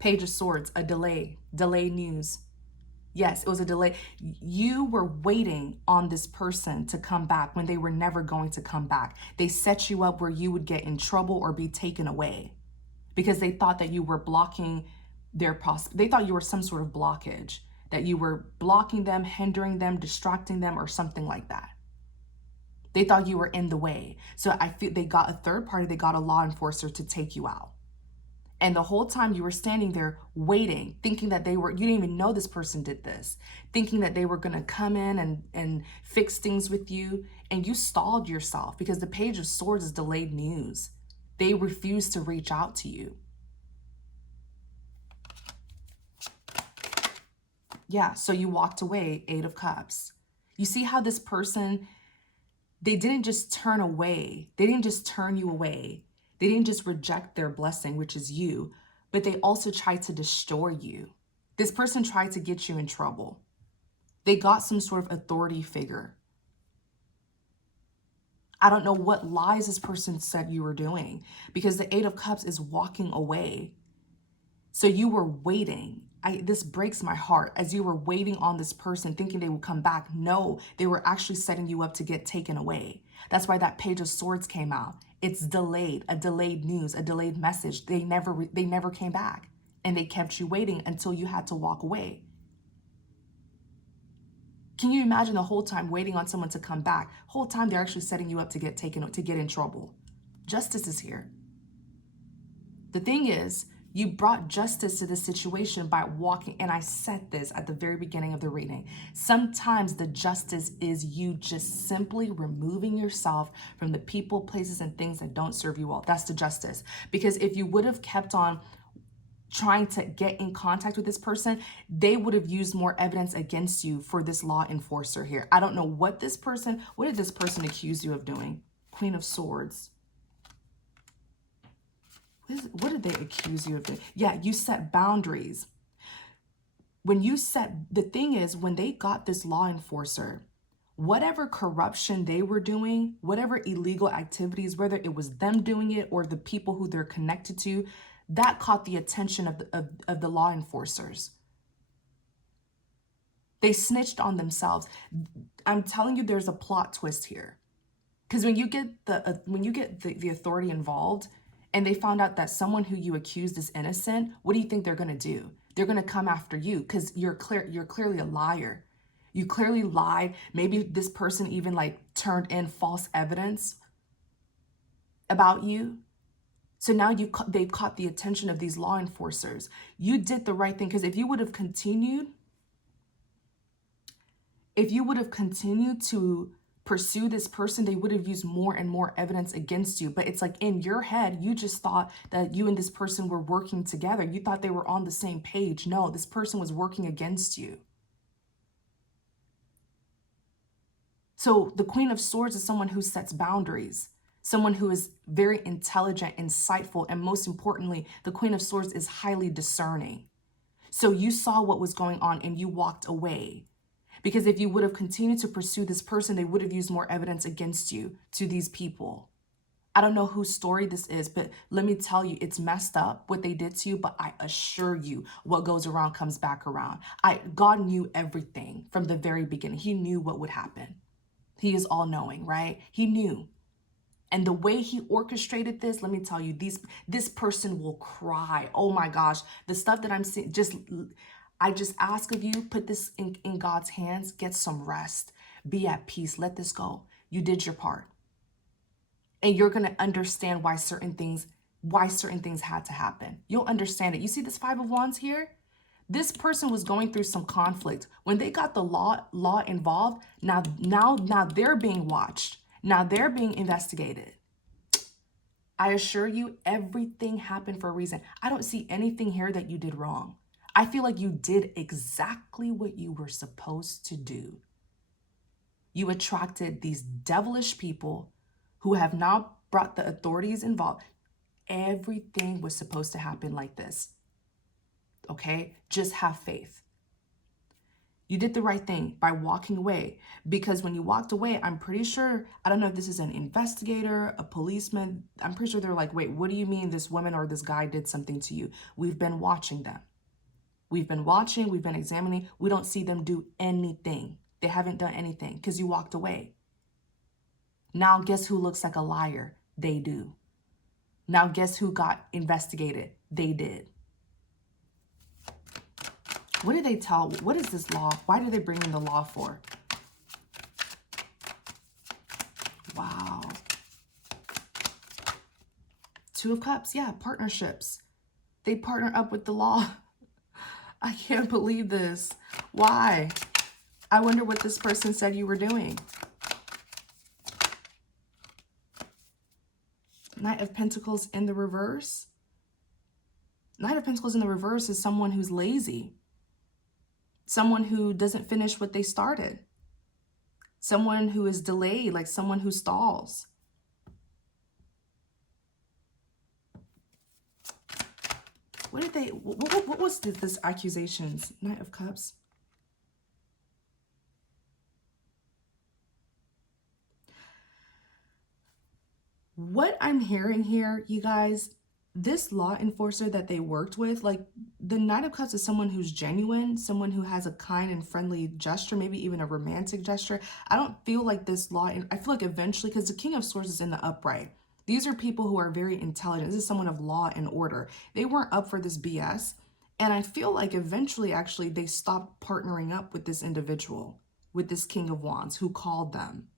Page of Swords, a delay, delayed news. Yes, it was a delay. You were waiting on this person to come back when they were never going to come back. They set you up where you would get in trouble or be taken away because they thought that you were blocking their they thought you were some sort of blockage, that you were blocking them, hindering them, distracting them, or something like that. They thought you were in the way. So I feel they got a third party, they got a law enforcer to take you out. And the whole time you were standing there waiting, thinking that you didn't even know this person did this, thinking that they were going to come in and fix things with you. And you stalled yourself because the Page of Swords is delayed news. They refused to reach out to you. Yeah, so you walked away, Eight of Cups. You see how this person, they didn't just turn away. They didn't just turn you away. They didn't just reject their blessing, which is you, but they also tried to destroy you. This person tried to get you in trouble. They got some sort of authority figure. I don't know what lies this person said you were doing because the Eight of Cups is walking away. So you were waiting. This breaks my heart as you were waiting on this person thinking they would come back. No, they were actually setting you up to get taken away. That's why that Page of Swords came out. It's delayed, a delayed news, a delayed message. They never came back and they kept you waiting until you had to walk away. Can you imagine the whole time waiting on someone to come back? Whole time they're actually setting you up to get in trouble. Justice is here. The thing is, you brought justice to the situation by walking, and I said this at the very beginning of the reading. Sometimes the justice is you just simply removing yourself from the people, places, and things that don't serve you well. That's the justice. Because if you would have kept on trying to get in contact with this person, they would have used more evidence against you for this law enforcer here. I don't know what did this person accuse you of doing? Queen of Swords. What did they accuse you of doing? Yeah, you set boundaries. The thing is, when they got this law enforcer, whatever corruption they were doing, whatever illegal activities, whether it was them doing it or the people who they're connected to, that caught the attention of the law enforcers. They snitched on themselves. I'm telling you, there's a plot twist here. Because when you get the authority involved, and they found out that someone who you accused is innocent, what do you think they're going to do? They're going to come after you because you're clearly a liar. You clearly lied. Maybe this person even turned in false evidence about you. So now they've caught the attention of these law enforcers. You did the right thing because if you would have continued to pursue this person, they would have used more and more evidence against you. But it's like in your head, you just thought that you and this person were working together. You thought they were on the same page. No, this person was working against you. So the Queen of Swords is someone who sets boundaries, someone who is very intelligent, insightful, and most importantly, the Queen of Swords is highly discerning. So you saw what was going on and you walked away. Because if you would have continued to pursue this person, they would have used more evidence against you to these people. I don't know whose story this is, but let me tell you, it's messed up what they did to you, but I assure you what goes around comes back around. God knew everything from the very beginning. He knew what would happen. He is all knowing, right? He knew. And the way he orchestrated this, let me tell you, this person will cry. Oh my gosh, the stuff that I'm seeing, I just ask of you, put this in God's hands, get some rest, be at peace, let this go. You did your part. And you're going to understand why certain things had to happen. You'll understand it. You see this Five of Wands here? This person was going through some conflict. When they got the law involved, now they're being watched. Now they're being investigated. I assure you, everything happened for a reason. I don't see anything here that you did wrong. I feel like you did exactly what you were supposed to do. You attracted these devilish people who have now brought the authorities involved. Everything was supposed to happen like this. Okay? Just have faith. You did the right thing by walking away, because when you walked away, I'm pretty sure, I don't know if this is an investigator, a policeman, I'm pretty sure they're like, wait, what do you mean this woman or this guy did something to you? We've been watching them. We've been watching, we've been examining. We don't see them do anything. They haven't done anything because you walked away. Now guess who looks like a liar? They do. Now guess who got investigated? They did. What did they tell? What is this law? Why did they bring in the law for? Wow. Two of Cups. Yeah, partnerships. They partner up with the law. I can't believe this. Why? I wonder what this person said you were doing. Knight of Pentacles in the reverse. Knight of Pentacles in the reverse is someone who's lazy. Someone who doesn't finish what they started. Someone who is delayed, like someone who stalls. What did they, what was this accusations? Knight of Cups. What I'm hearing here, you guys, this law enforcer that they worked with, like the Knight of Cups is someone who's genuine, someone who has a kind and friendly gesture, maybe even a romantic gesture. I don't feel like this law, I feel like eventually, because the King of Swords is in the upright. These are people who are very intelligent. This is someone of law and order. They weren't up for this BS. And I feel like eventually, actually, they stopped partnering up with this individual, with this King of Wands who called them.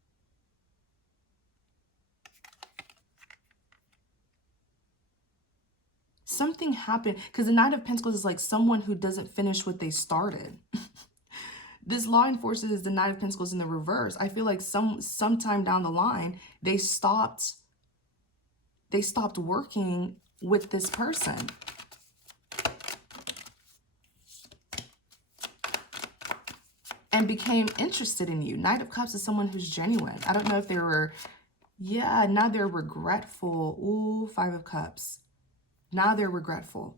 Something happened, because the Knight of Pentacles is like someone who doesn't finish what they started. This law enforcer is the Knight of Pentacles in the reverse. I feel like sometime down the line, they stopped working with this person. And became interested in you. Knight of Cups is someone who's genuine. I don't know if they were, yeah, now they're regretful. Ooh, Five of Cups. Now they're regretful.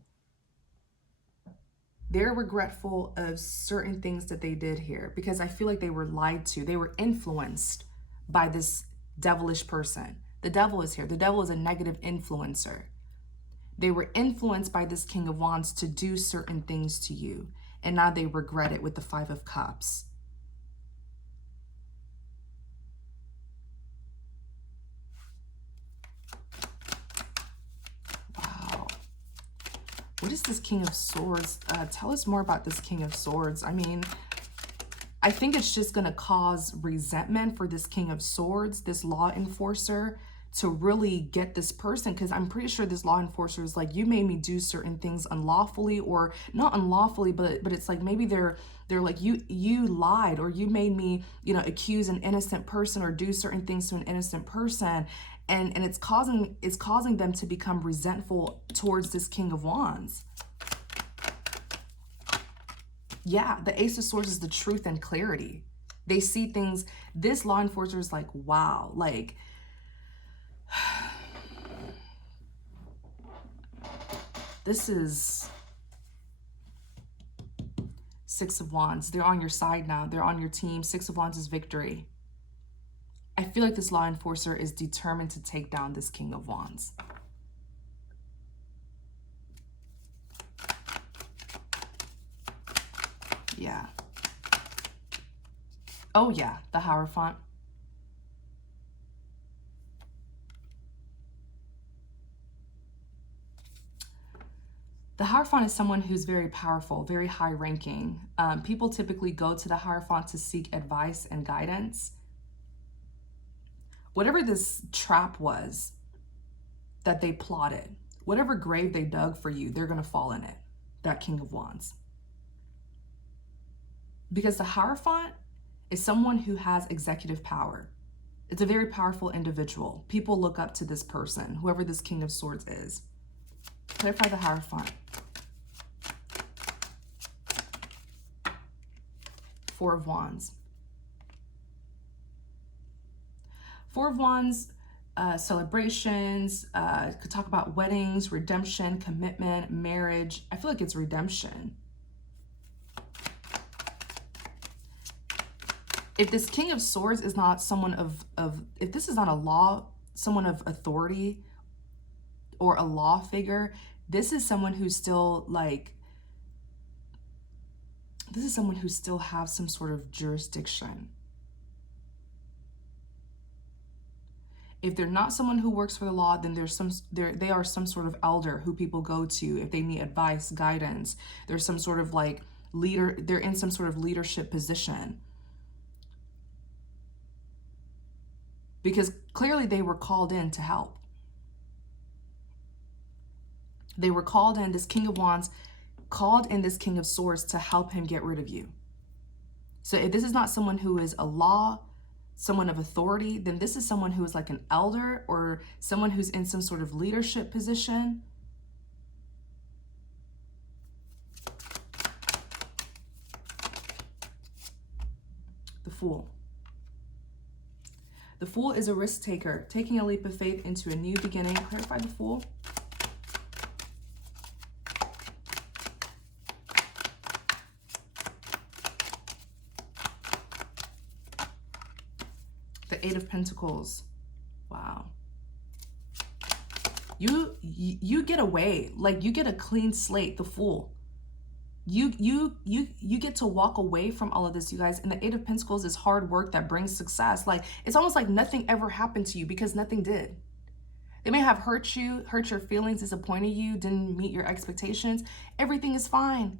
They're regretful of certain things that they did here, because I feel like they were lied to. They were influenced by this devilish person. The devil is here. The devil is a negative influencer. They were influenced by this King of Wands to do certain things to you. And now they regret it with the Five of Cups. Wow. What is this King of Swords? Tell us more about this King of Swords. I mean, I think it's just going to cause resentment for this King of Swords, this law enforcer, to really get this person, because I'm pretty sure this law enforcer is like, you made me do certain things unlawfully, or not unlawfully, but it's like maybe they're like, you lied, or you made me, you know, accuse an innocent person or do certain things to an innocent person, and it's causing them to become resentful towards this King of Wands. Yeah, the Ace of Swords is the truth and clarity. They see things. This law enforcer is like, wow, like, this is Six of Wands. They're on your side now. They're on your team. Six of Wands is victory. I feel like this law enforcer is determined to take down this King of Wands. Yeah. Oh yeah, the Hierophant. The Hierophant is someone who's very powerful, very high ranking. People typically go to the Hierophant to seek advice and guidance. Whatever this trap was that they plotted, whatever grave they dug for you, they're going to fall in it, that King of Wands. Because the Hierophant is someone who has executive power. It's a very powerful individual. People look up to this person, whoever this King of Swords is. Clarify the Hierophant. Four of Wands. Four of Wands, celebrations, could talk about weddings, redemption, commitment, marriage. I feel like it's redemption. If this King of Swords is not someone if this is not someone of authority or a law figure, this is someone who's still has some sort of jurisdiction. If they're not someone who works for the law, then they are some sort of elder who people go to if they need advice, guidance. There's some sort of leader, they're in some sort of leadership position. Because clearly they were called in to help. They were called in, this King of Wands called in this King of Swords to help him get rid of you. So if this is not someone who is a law, someone of authority, then this is someone who is like an elder or someone who's in some sort of leadership position. The Fool. The Fool is a risk taker, taking a leap of faith into a new beginning. Clarify the Fool. The Eight of Pentacles. Wow. You get away, you get a clean slate, the Fool. You get to walk away from all of this, you guys. And the Eight of Pentacles is hard work that brings success. It's almost like nothing ever happened to you because nothing did. They may have hurt you, hurt your feelings, disappointed you, didn't meet your expectations. Everything is fine.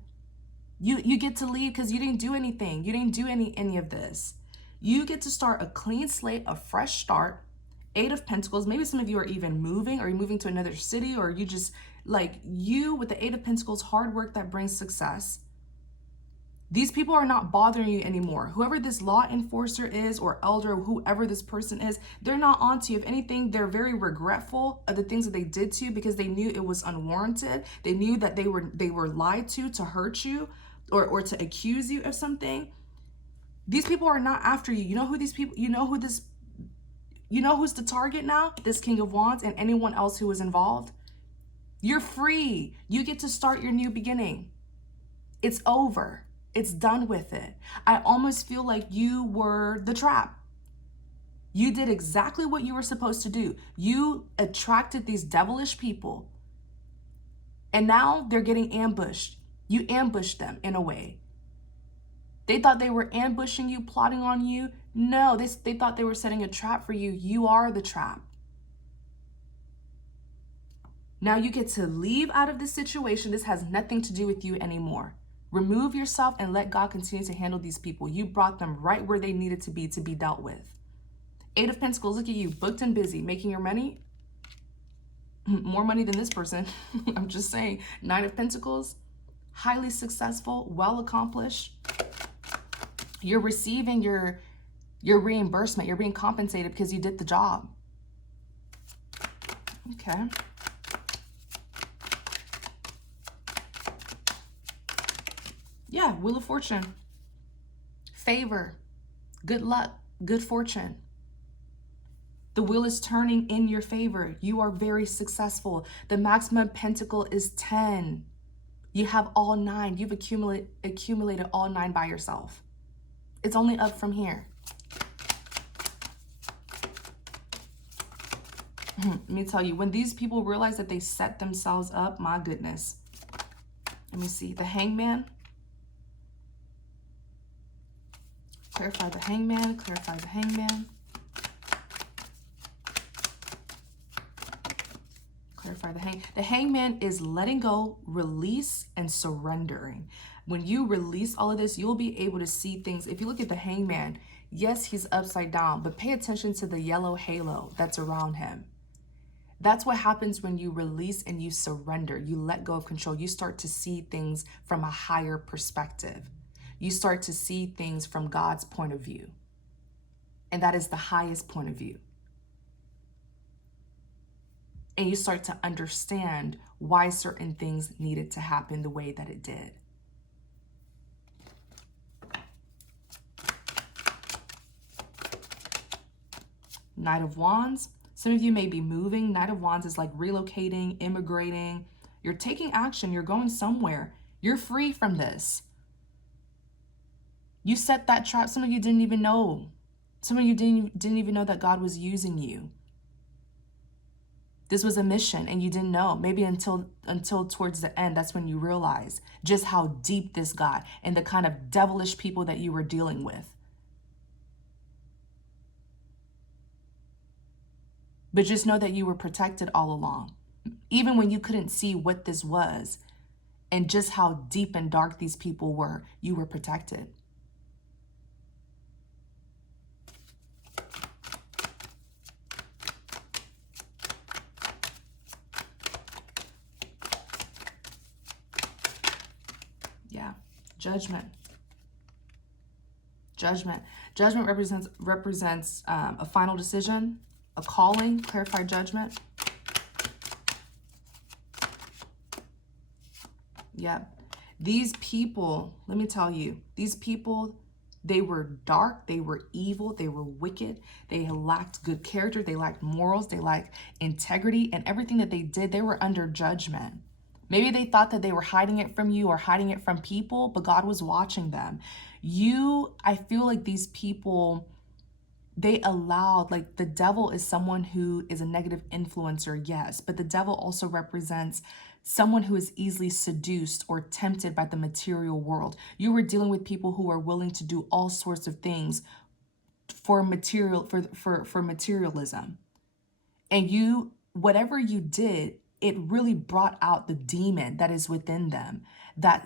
You get to leave because you didn't do anything. You didn't do any of this. You get to start a clean slate, a fresh start. Eight of Pentacles. Maybe some of you are even moving, or you're moving to another city, or you just you with the Eight of Pentacles, hard work that brings success. These people are not bothering you anymore. Whoever this law enforcer is, or elder, whoever this person is, they're not onto you. If anything, they're very regretful of the things that they did to you because they knew it was unwarranted. They knew that they were lied to hurt you or to accuse you of something. These people are not after you. You know who these people, you know who's the target now? This King of Wands and anyone else who is involved. You're free. You get to start your new beginning. It's over. It's done with it. I almost feel like you were the trap. You did exactly what you were supposed to do. You attracted these devilish people. And now they're getting ambushed. You ambushed them in a way. They thought they were ambushing you, plotting on you. No, they thought they were setting a trap for you. You are the trap. Now you get to leave out of this situation. This has nothing to do with you anymore. Remove yourself and let God continue to handle these people. You brought them right where they needed to be dealt with. Eight of Pentacles, look at you, booked and busy, making your money. More money than this person. I'm just saying. Nine of Pentacles, highly successful, well accomplished. You're receiving your reimbursement. You're being compensated because you did the job. Okay. Yeah, Wheel of Fortune. Favor, good luck, good fortune. The wheel is turning in your favor. You are very successful. The maximum pentacle is 10. You have all 9. You've accumulated all 9 by yourself. It's only up from here. Let me tell you, when these people realize that they set themselves up, my goodness. Let me see. The Hangman. Clarify the Hangman. Clarify the Hangman. Clarify the Hangman. The Hangman is letting go, release, and surrendering. When you release all of this, you'll be able to see things. If you look at the Hangman, yes, he's upside down, but pay attention to the yellow halo that's around him. That's what happens when you release and you surrender. You let go of control. You start to see things from a higher perspective. You start to see things from God's point of view. And that is the highest point of view. And you start to understand why certain things needed to happen the way that it did. Knight of Wands. Some of you may be moving. Knight of Wands is like relocating, immigrating. You're taking action. You're going somewhere. You're free from this. You set that trap. Some of you didn't even know. Some of you didn't even know that God was using you. This was a mission and you didn't know. Maybe until towards the end, that's when you realize just how deep this got and the kind of devilish people that you were dealing with. But just know that you were protected all along, even when you couldn't see what this was and just how deep and dark these people were, you were protected. Yeah, judgment. Judgment. Judgment represents a final decision, a calling, clarified judgment. Yeah. These people, let me tell you, these people, they were dark, they were evil, they were wicked, they lacked good character, they lacked morals, they lacked integrity, and everything that they did, they were under judgment. Maybe they thought that they were hiding it from you or hiding it from people, but God was watching them. I feel like these people, they allowed, like the devil is someone who is a negative influencer, yes, but the devil also represents someone who is easily seduced or tempted by the material world. You were dealing with people who are willing to do all sorts of things for materialism. And whatever you did, it really brought out the demon that is within them. That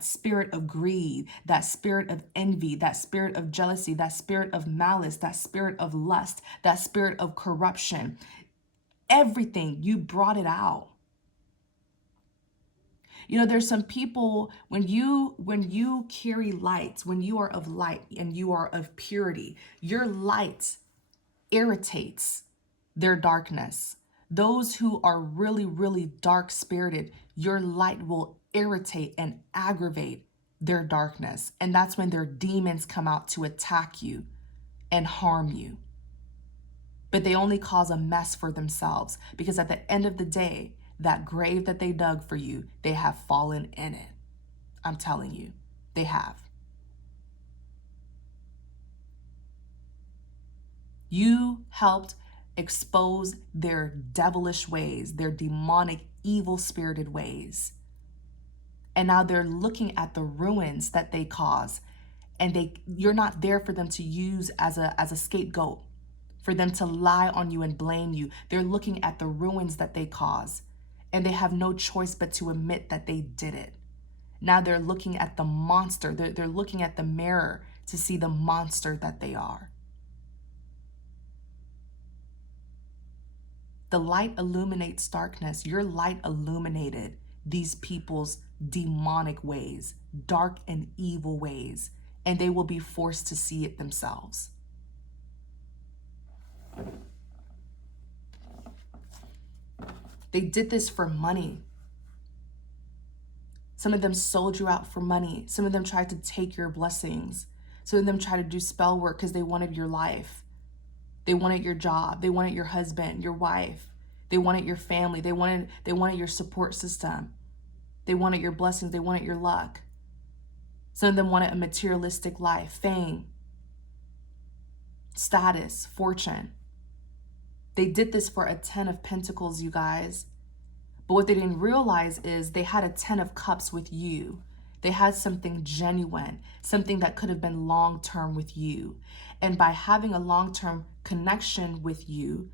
spirit of greed, that spirit of envy, that spirit of jealousy, that spirit of malice, that spirit of lust, that spirit of corruption. Everything, you brought it out. You know, there's some people, when you carry light, when you are of light and you are of purity, your light irritates their darkness. Those who are really, really dark spirited, your light will irritate and aggravate their darkness. And that's when their demons come out to attack you and harm you. But they only cause a mess for themselves, because at the end of the day, that grave that they dug for you, they have fallen in it. I'm telling you, they have. You helped expose their devilish ways, their demonic, evil-spirited ways. And now they're looking at the ruins that they cause, and you're not there for them to use as a scapegoat, for them to lie on you and blame you. They're looking at the ruins that they cause, and they have no choice but to admit that they did it. Now they're looking at the monster. They're looking at the mirror to see the monster that they are. The light illuminates darkness. Your light illuminated these people's demonic ways, dark and evil ways, and they will be forced to see it themselves. They did this for money. Some of them sold you out for money. Some of them tried to take your blessings. Some of them tried to do spell work because they wanted your life. They wanted your job. They wanted your husband, your wife. They wanted your family. They wanted your support system. They wanted your blessings. They wanted your luck. Some of them wanted a materialistic life, fame, status, fortune. They did this for a 10 of Pentacles, you guys. But what they didn't realize is they had a 10 of Cups with you. They had something genuine, something that could have been long-term with you. And by having a long-term connection with you,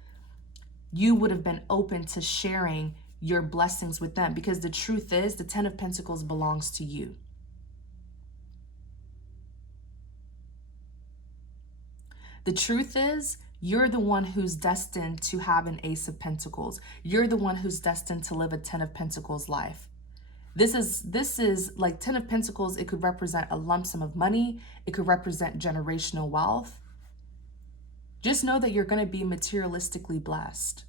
you would have been open to sharing your blessings with them, because the truth is the 10 of Pentacles belongs to you. The truth is you're the one who's destined to have an Ace of Pentacles. You're the one who's destined to live a 10 of Pentacles life. This is like 10 of Pentacles. It could represent a lump sum of money. It could represent generational wealth. Just know that you're going to be materialistically blessed.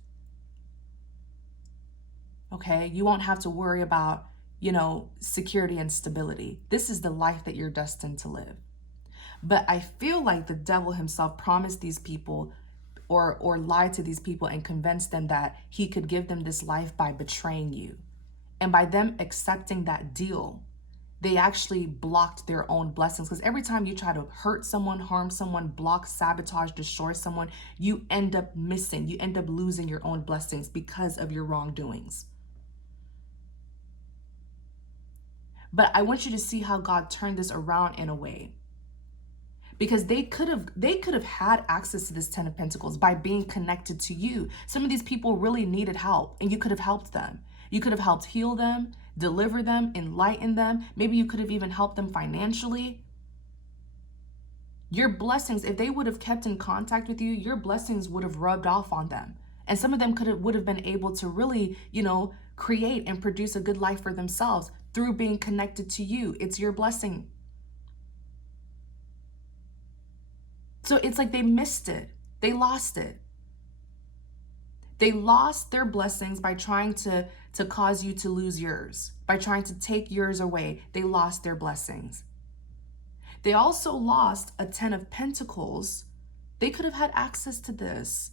Okay? You won't have to worry about, security and stability. This is the life that you're destined to live. But I feel like the devil himself promised these people or lied to these people and convinced them that he could give them this life by betraying you. And by them accepting that deal, they actually blocked their own blessings. Because every time you try to hurt someone, harm someone, block, sabotage, destroy someone, you end up missing, you end up losing your own blessings because of your wrongdoings. But I want you to see how God turned this around in a way. Because they could have had access to this 10 of Pentacles by being connected to you. Some of these people really needed help, and you could have helped them. You could have helped heal them, deliver them, enlighten them. Maybe you could have even helped them financially. Your blessings, if they would have kept in contact with you, your blessings would have rubbed off on them. And some of them would have been able to really, create and produce a good life for themselves through being connected to you. It's your blessing. So it's like they missed it. They lost it. They lost their blessings by trying to cause you to lose yours. By trying to take yours away, they lost their blessings. They also lost a 10 of Pentacles. They could have had access to this.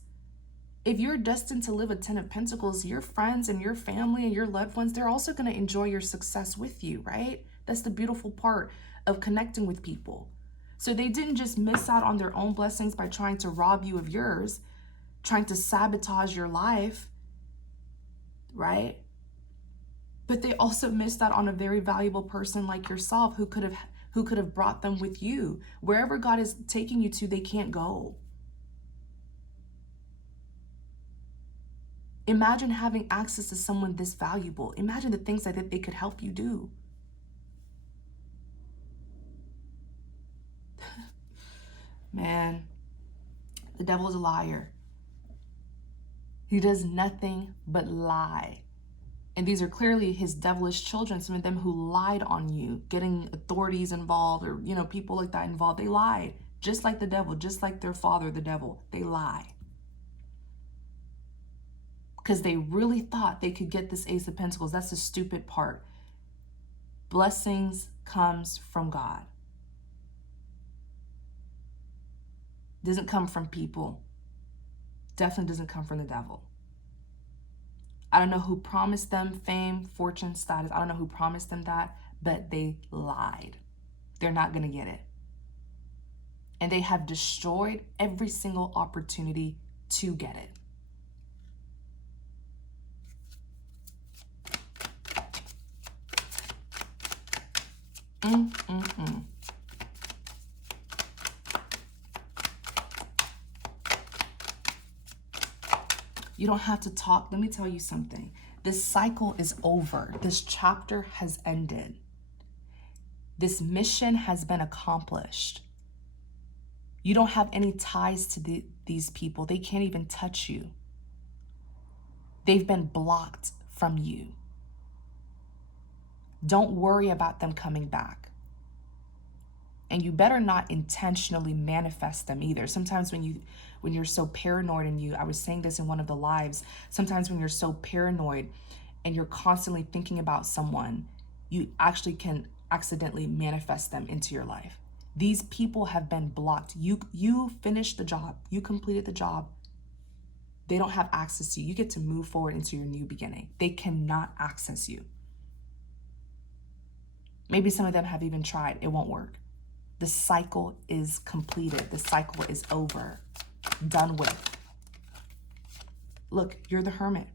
If you're destined to live a 10 of Pentacles, your friends and your family and your loved ones, they're also going to enjoy your success with you, right? That's the beautiful part of connecting with people. So they didn't just miss out on their own blessings by trying to rob you of yours, trying to sabotage your life, right? But they also missed out on a very valuable person like yourself who could have brought them with you. Wherever God is taking you to, they can't go. Imagine having access to someone this valuable. Imagine the things that they could help you do. Man, the devil is a liar. He does nothing but lie. And these are clearly his devilish children, some of them who lied on you, getting authorities involved or, people like that involved. They lied, just like the devil, just like their father, the devil. They lie. Because they really thought they could get this Ace of Pentacles. That's the stupid part. Blessings comes from God. Doesn't come from people. Definitely doesn't come from the devil. I don't know who promised them fame, fortune, status. I don't know who promised them that, but they lied. They're not going to get it. And they have destroyed every single opportunity to get it. You don't have to talk. Let me tell you something. This cycle is over. This chapter has ended. This mission has been accomplished. You don't have any ties to these people. They can't even touch you. They've been blocked from you. Don't worry about them coming back. And you better not intentionally manifest them either. Sometimes when you're so paranoid and I was saying this in one of the lives, sometimes when you're so paranoid and you're constantly thinking about someone, you actually can accidentally manifest them into your life. These people have been blocked. You finished the job. You completed the job. They don't have access to you. You get to move forward into your new beginning. They cannot access you. Maybe some of them have even tried. It won't work. The cycle is completed. The cycle is over. Done with. Look, you're the hermit.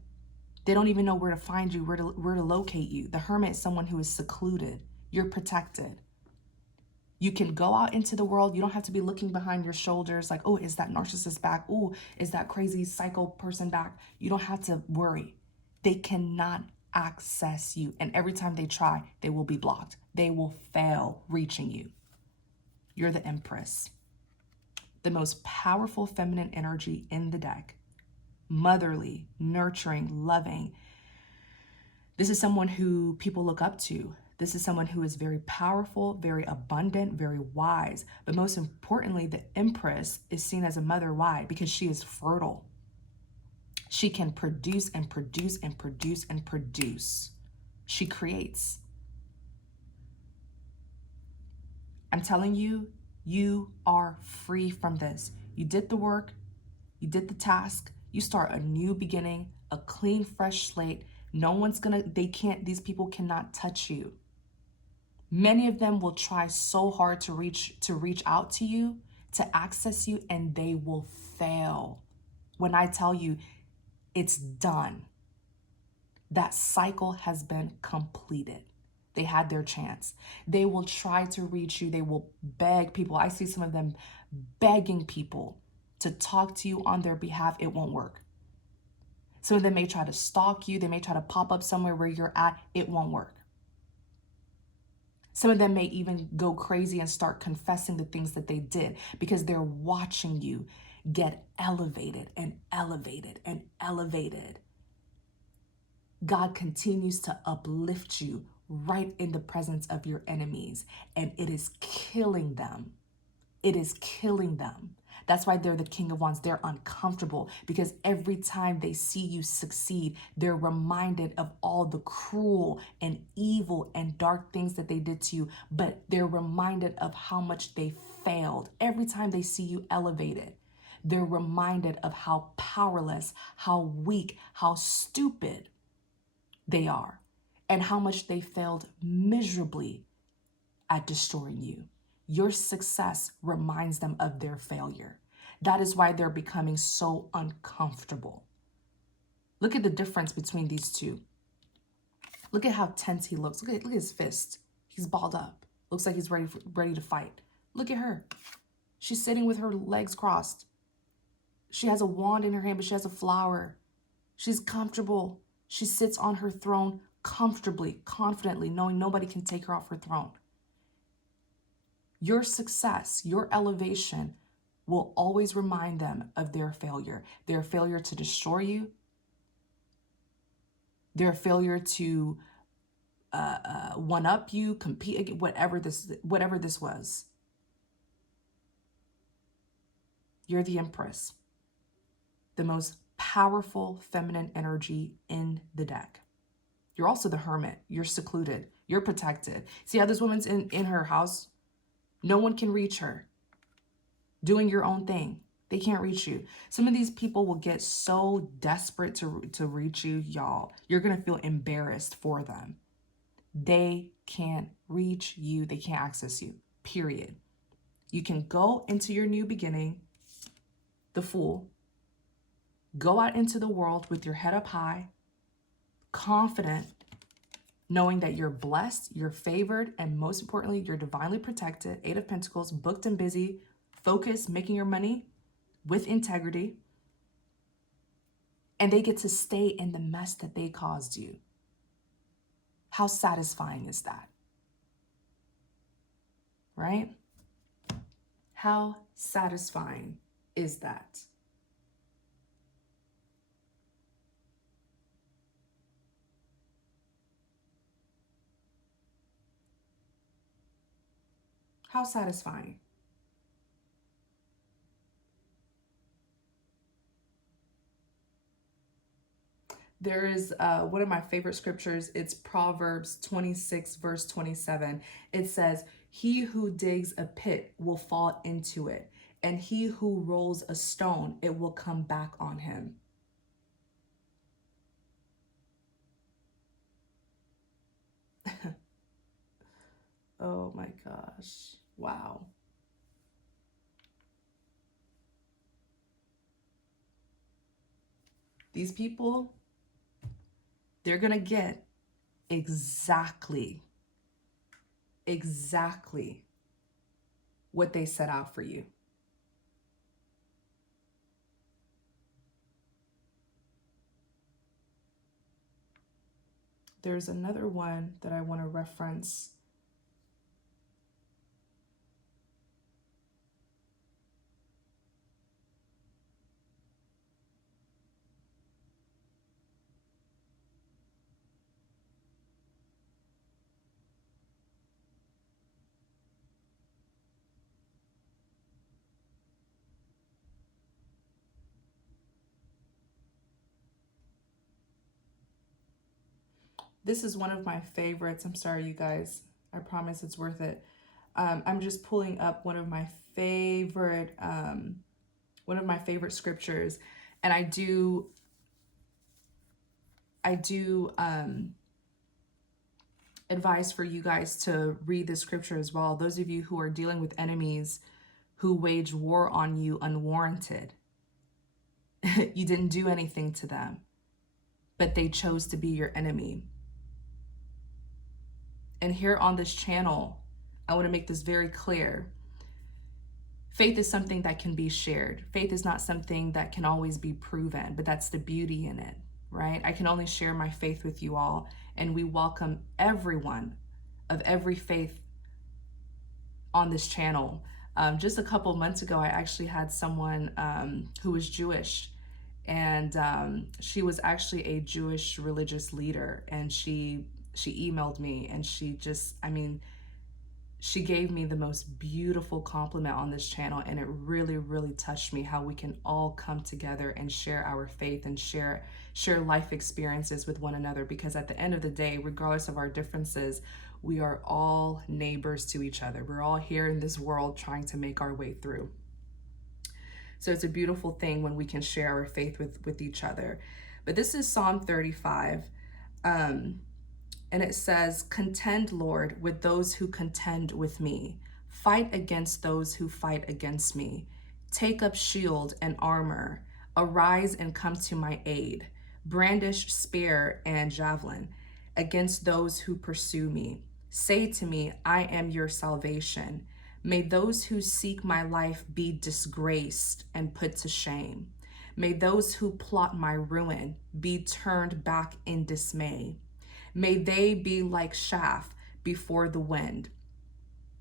They don't even know where to find you, where to locate you. The hermit is someone who is secluded. You're protected. You can go out into the world. You don't have to be looking behind your shoulders like, oh, is that narcissist back? Oh, is that crazy psycho person back? You don't have to worry. They cannot access you. And every time they try, they will be blocked. They will fail reaching you. You're the Empress. The most powerful feminine energy in the deck. Motherly, nurturing, loving. This is someone who people look up to. This is someone who is very powerful, very abundant, very wise. But most importantly, the Empress is seen as a mother. Why? Because she is fertile. She can produce and produce and produce and produce. She creates. I'm telling you, you are free from this. You did the work, you did the task, you start a new beginning, a clean, fresh slate. No one's gonna, these people cannot touch you. Many of them will try so hard to reach out to you, to access you, and they will fail. When I tell you it's done, that cycle has been completed. They had their chance. They will try to reach you. They will beg people. I see some of them begging people to talk to you on their behalf. It won't work. Some of them may try to stalk you. They may try to pop up somewhere where you're at. It won't work. Some of them may even go crazy and start confessing the things that they did because they're watching you get elevated and elevated and elevated. God continues to uplift you right in the presence of your enemies, and it is killing them. It is killing them. That's why they're the King of Wands. They're uncomfortable because every time they see you succeed, they're reminded of all the cruel and evil and dark things that they did to you, but they're reminded of how much they failed. Every time they see you elevated, they're reminded of how powerless, how weak, how stupid they are, and how much they failed miserably at destroying you. Your success reminds them of their failure. That is why they're becoming so uncomfortable. Look at the difference between these two. Look at how tense he looks. Look at his fist. He's balled up. Looks like he's ready to fight. Look at her. She's sitting with her legs crossed. She has a wand in her hand, but she has a flower. She's comfortable. She sits on her throne comfortably, confidently, knowing nobody can take her off her throne. Your success, your elevation will always remind them of their failure to destroy you, their failure to one-up you, compete, whatever this was. You're the Empress, the most powerful feminine energy in the deck. You're also the Hermit. You're secluded. You're protected. See how this woman's in her house? No one can reach her. Doing your own thing. They can't reach you. Some of these people will get so desperate to reach you, y'all. You're going to feel embarrassed for them. They can't reach you. They can't access you, period. You can go into your new beginning, the Fool. Go out into the world with your head up high, confident, knowing that you're blessed, you're favored, and most importantly, you're divinely protected. 8 of Pentacles, booked and busy, focused, making your money with integrity. And they get to stay in the mess that they caused you. How satisfying is that? Right? How satisfying is that? How satisfying? There is one of my favorite scriptures. It's Proverbs 26, verse 27. It says, "He who digs a pit will fall into it, and he who rolls a stone, it will come back on him." Oh my gosh. Wow. These people, they're going to get exactly what they set out for you. There's another one that I want to reference. This is one of my favorites. I'm sorry, you guys. I promise it's worth it. I'm just pulling up one of my favorite scriptures, and I do advise for you guys to read the scripture as well. Those of you who are dealing with enemies who wage war on you unwarranted. You didn't do anything to them, but they chose to be your enemy. And here on this channel, I want to make this very clear. Faith is something that can be shared. Faith is not something that can always be proven, but that's the beauty in it, right? I can only share my faith with you all, and we welcome everyone of every faith on this channel. Just a couple months ago, I actually had someone who was Jewish, and she was actually a Jewish religious leader, and she emailed me, and she just, I mean, she gave me the most beautiful compliment on this channel, and it really, really touched me how we can all come together and share our faith and share life experiences with one another, because at the end of the day, regardless of our differences, we are all neighbors to each other. We're all here in this world trying to make our way through. So it's a beautiful thing when we can share our faith with each other. But this is Psalm 35. And it says, "Contend, Lord, with those who contend with me. Fight against those who fight against me. Take up shield and armor. Arise and come to my aid. Brandish spear and javelin against those who pursue me. Say to me, I am your salvation. May those who seek my life be disgraced and put to shame. May those who plot my ruin be turned back in dismay. May they be like chaff before the wind,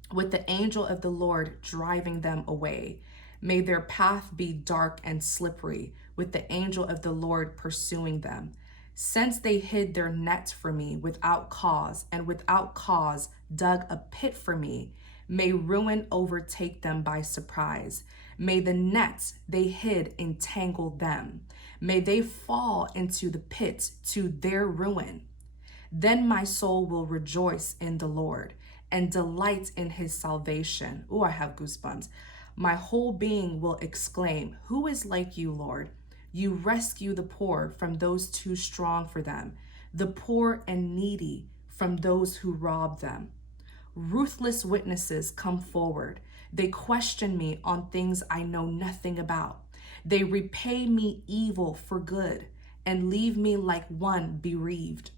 with the angel of the Lord driving them away. May their path be dark and slippery, with the angel of the Lord pursuing them. Since they hid their net for me without cause, and without cause dug a pit for me, may ruin overtake them by surprise. May the nets they hid entangle them. May they fall into the pit to their ruin. Then my soul will rejoice in the Lord and delight in his salvation." Oh, I have goosebumps. "My whole being will exclaim, who is like you, Lord? You rescue the poor from those too strong for them, the poor and needy from those who rob them. Ruthless witnesses come forward. They question me on things I know nothing about. They repay me evil for good and leave me like one bereaved.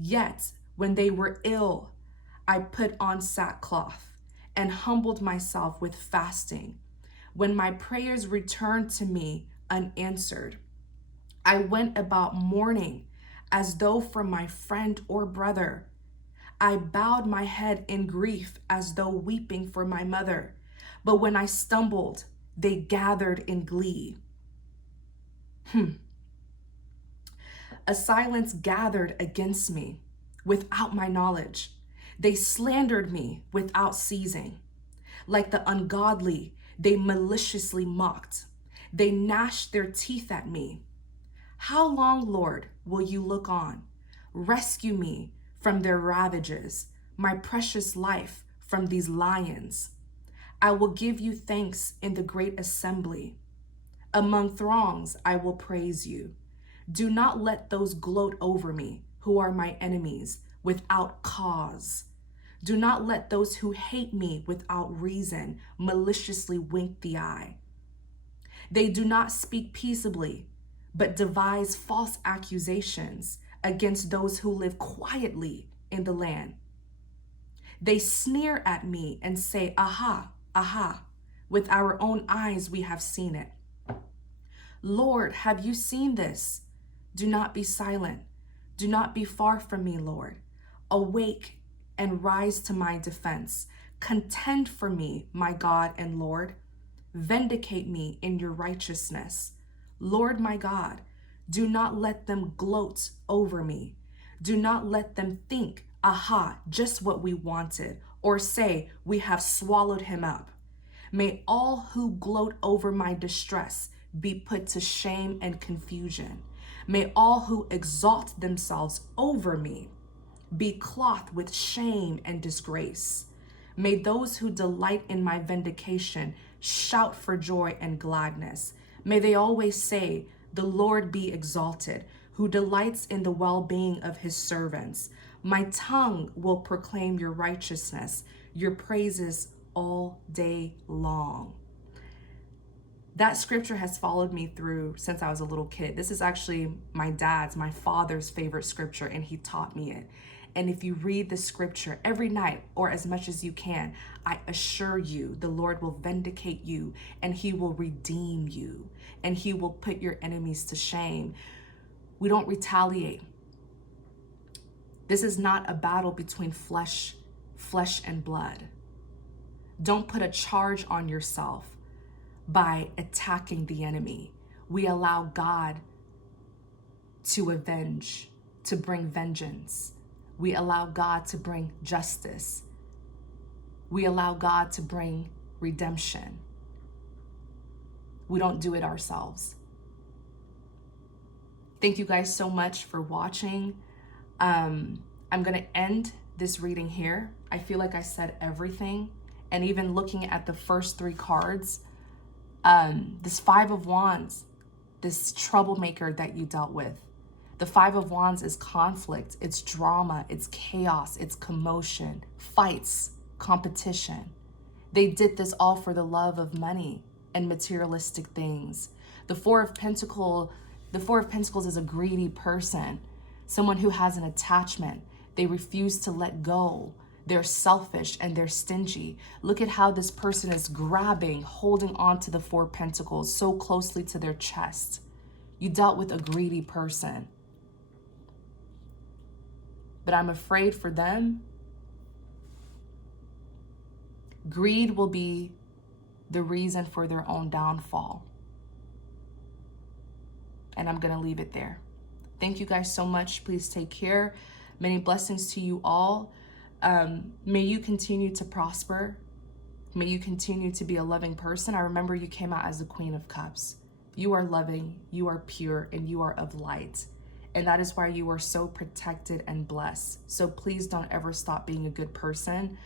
Yet, when they were ill, I put on sackcloth and humbled myself with fasting. When my prayers returned to me unanswered, I went about mourning as though for my friend or brother. I bowed my head in grief as though weeping for my mother. But when I stumbled, they gathered in glee. A silence gathered against me without my knowledge. They slandered me without ceasing. Like the ungodly, they maliciously mocked. They gnashed their teeth at me. How long, Lord, will you look on? Rescue me from their ravages, my precious life from these lions. I will give you thanks in the great assembly. Among throngs, I will praise you. Do not let those gloat over me who are my enemies without cause. Do not let those who hate me without reason maliciously wink the eye. They do not speak peaceably, but devise false accusations against those who live quietly in the land. They sneer at me and say, aha, aha, with our own eyes we have seen it. Lord, have you seen this? Do not be silent. Do not be far from me, Lord. Awake and rise to my defense. Contend for me, my God and Lord. Vindicate me in your righteousness. Lord, my God, do not let them gloat over me. Do not let them think, aha, just what we wanted, or say, we have swallowed him up. May all who gloat over my distress be put to shame and confusion. May all who exalt themselves over me be clothed with shame and disgrace. May those who delight in my vindication shout for joy and gladness. May they always say, the Lord be exalted, who delights in the well-being of his servants. My tongue will proclaim your righteousness, your praises all day long. That scripture has followed me through since I was a little kid. This is actually my father's favorite scripture, and he taught me it. And if you read the scripture every night or as much as you can, I assure you the Lord will vindicate you, and he will redeem you, and he will put your enemies to shame. We don't retaliate. This is not a battle between flesh and blood. Don't put a charge on yourself by attacking the enemy. We allow God to avenge, to bring vengeance. We allow God to bring justice. We allow God to bring redemption. We don't do it ourselves. Thank you guys so much for watching. I'm gonna end this reading here. I feel like I said everything. And even looking at the first 3 cards, this 5 of Wands, this troublemaker that you dealt with. The 5 of Wands is conflict, it's drama, it's chaos, it's commotion, fights, competition. They did this all for the love of money and materialistic things. The Four of Pentacles is a greedy person, someone who has an attachment. They refuse to let go. They're selfish and they're stingy. Look at how this person is grabbing, holding on to the 4 of Pentacles so closely to their chest. You dealt with a greedy person. But I'm afraid for them, greed will be the reason for their own downfall. And I'm going to leave it there. Thank you guys so much. Please take care. Many blessings to you all. May you continue to prosper. May you continue to be a loving person. I remember you came out as the Queen of Cups. You are loving, you are pure, and you are of light. And that is why you are so protected and blessed. So please don't ever stop being a good person.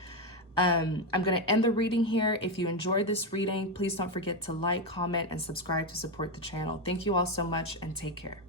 I'm going to end the reading here. If you enjoyed this reading, please don't forget to like, comment, and subscribe to support the channel. Thank you all so much, and take care.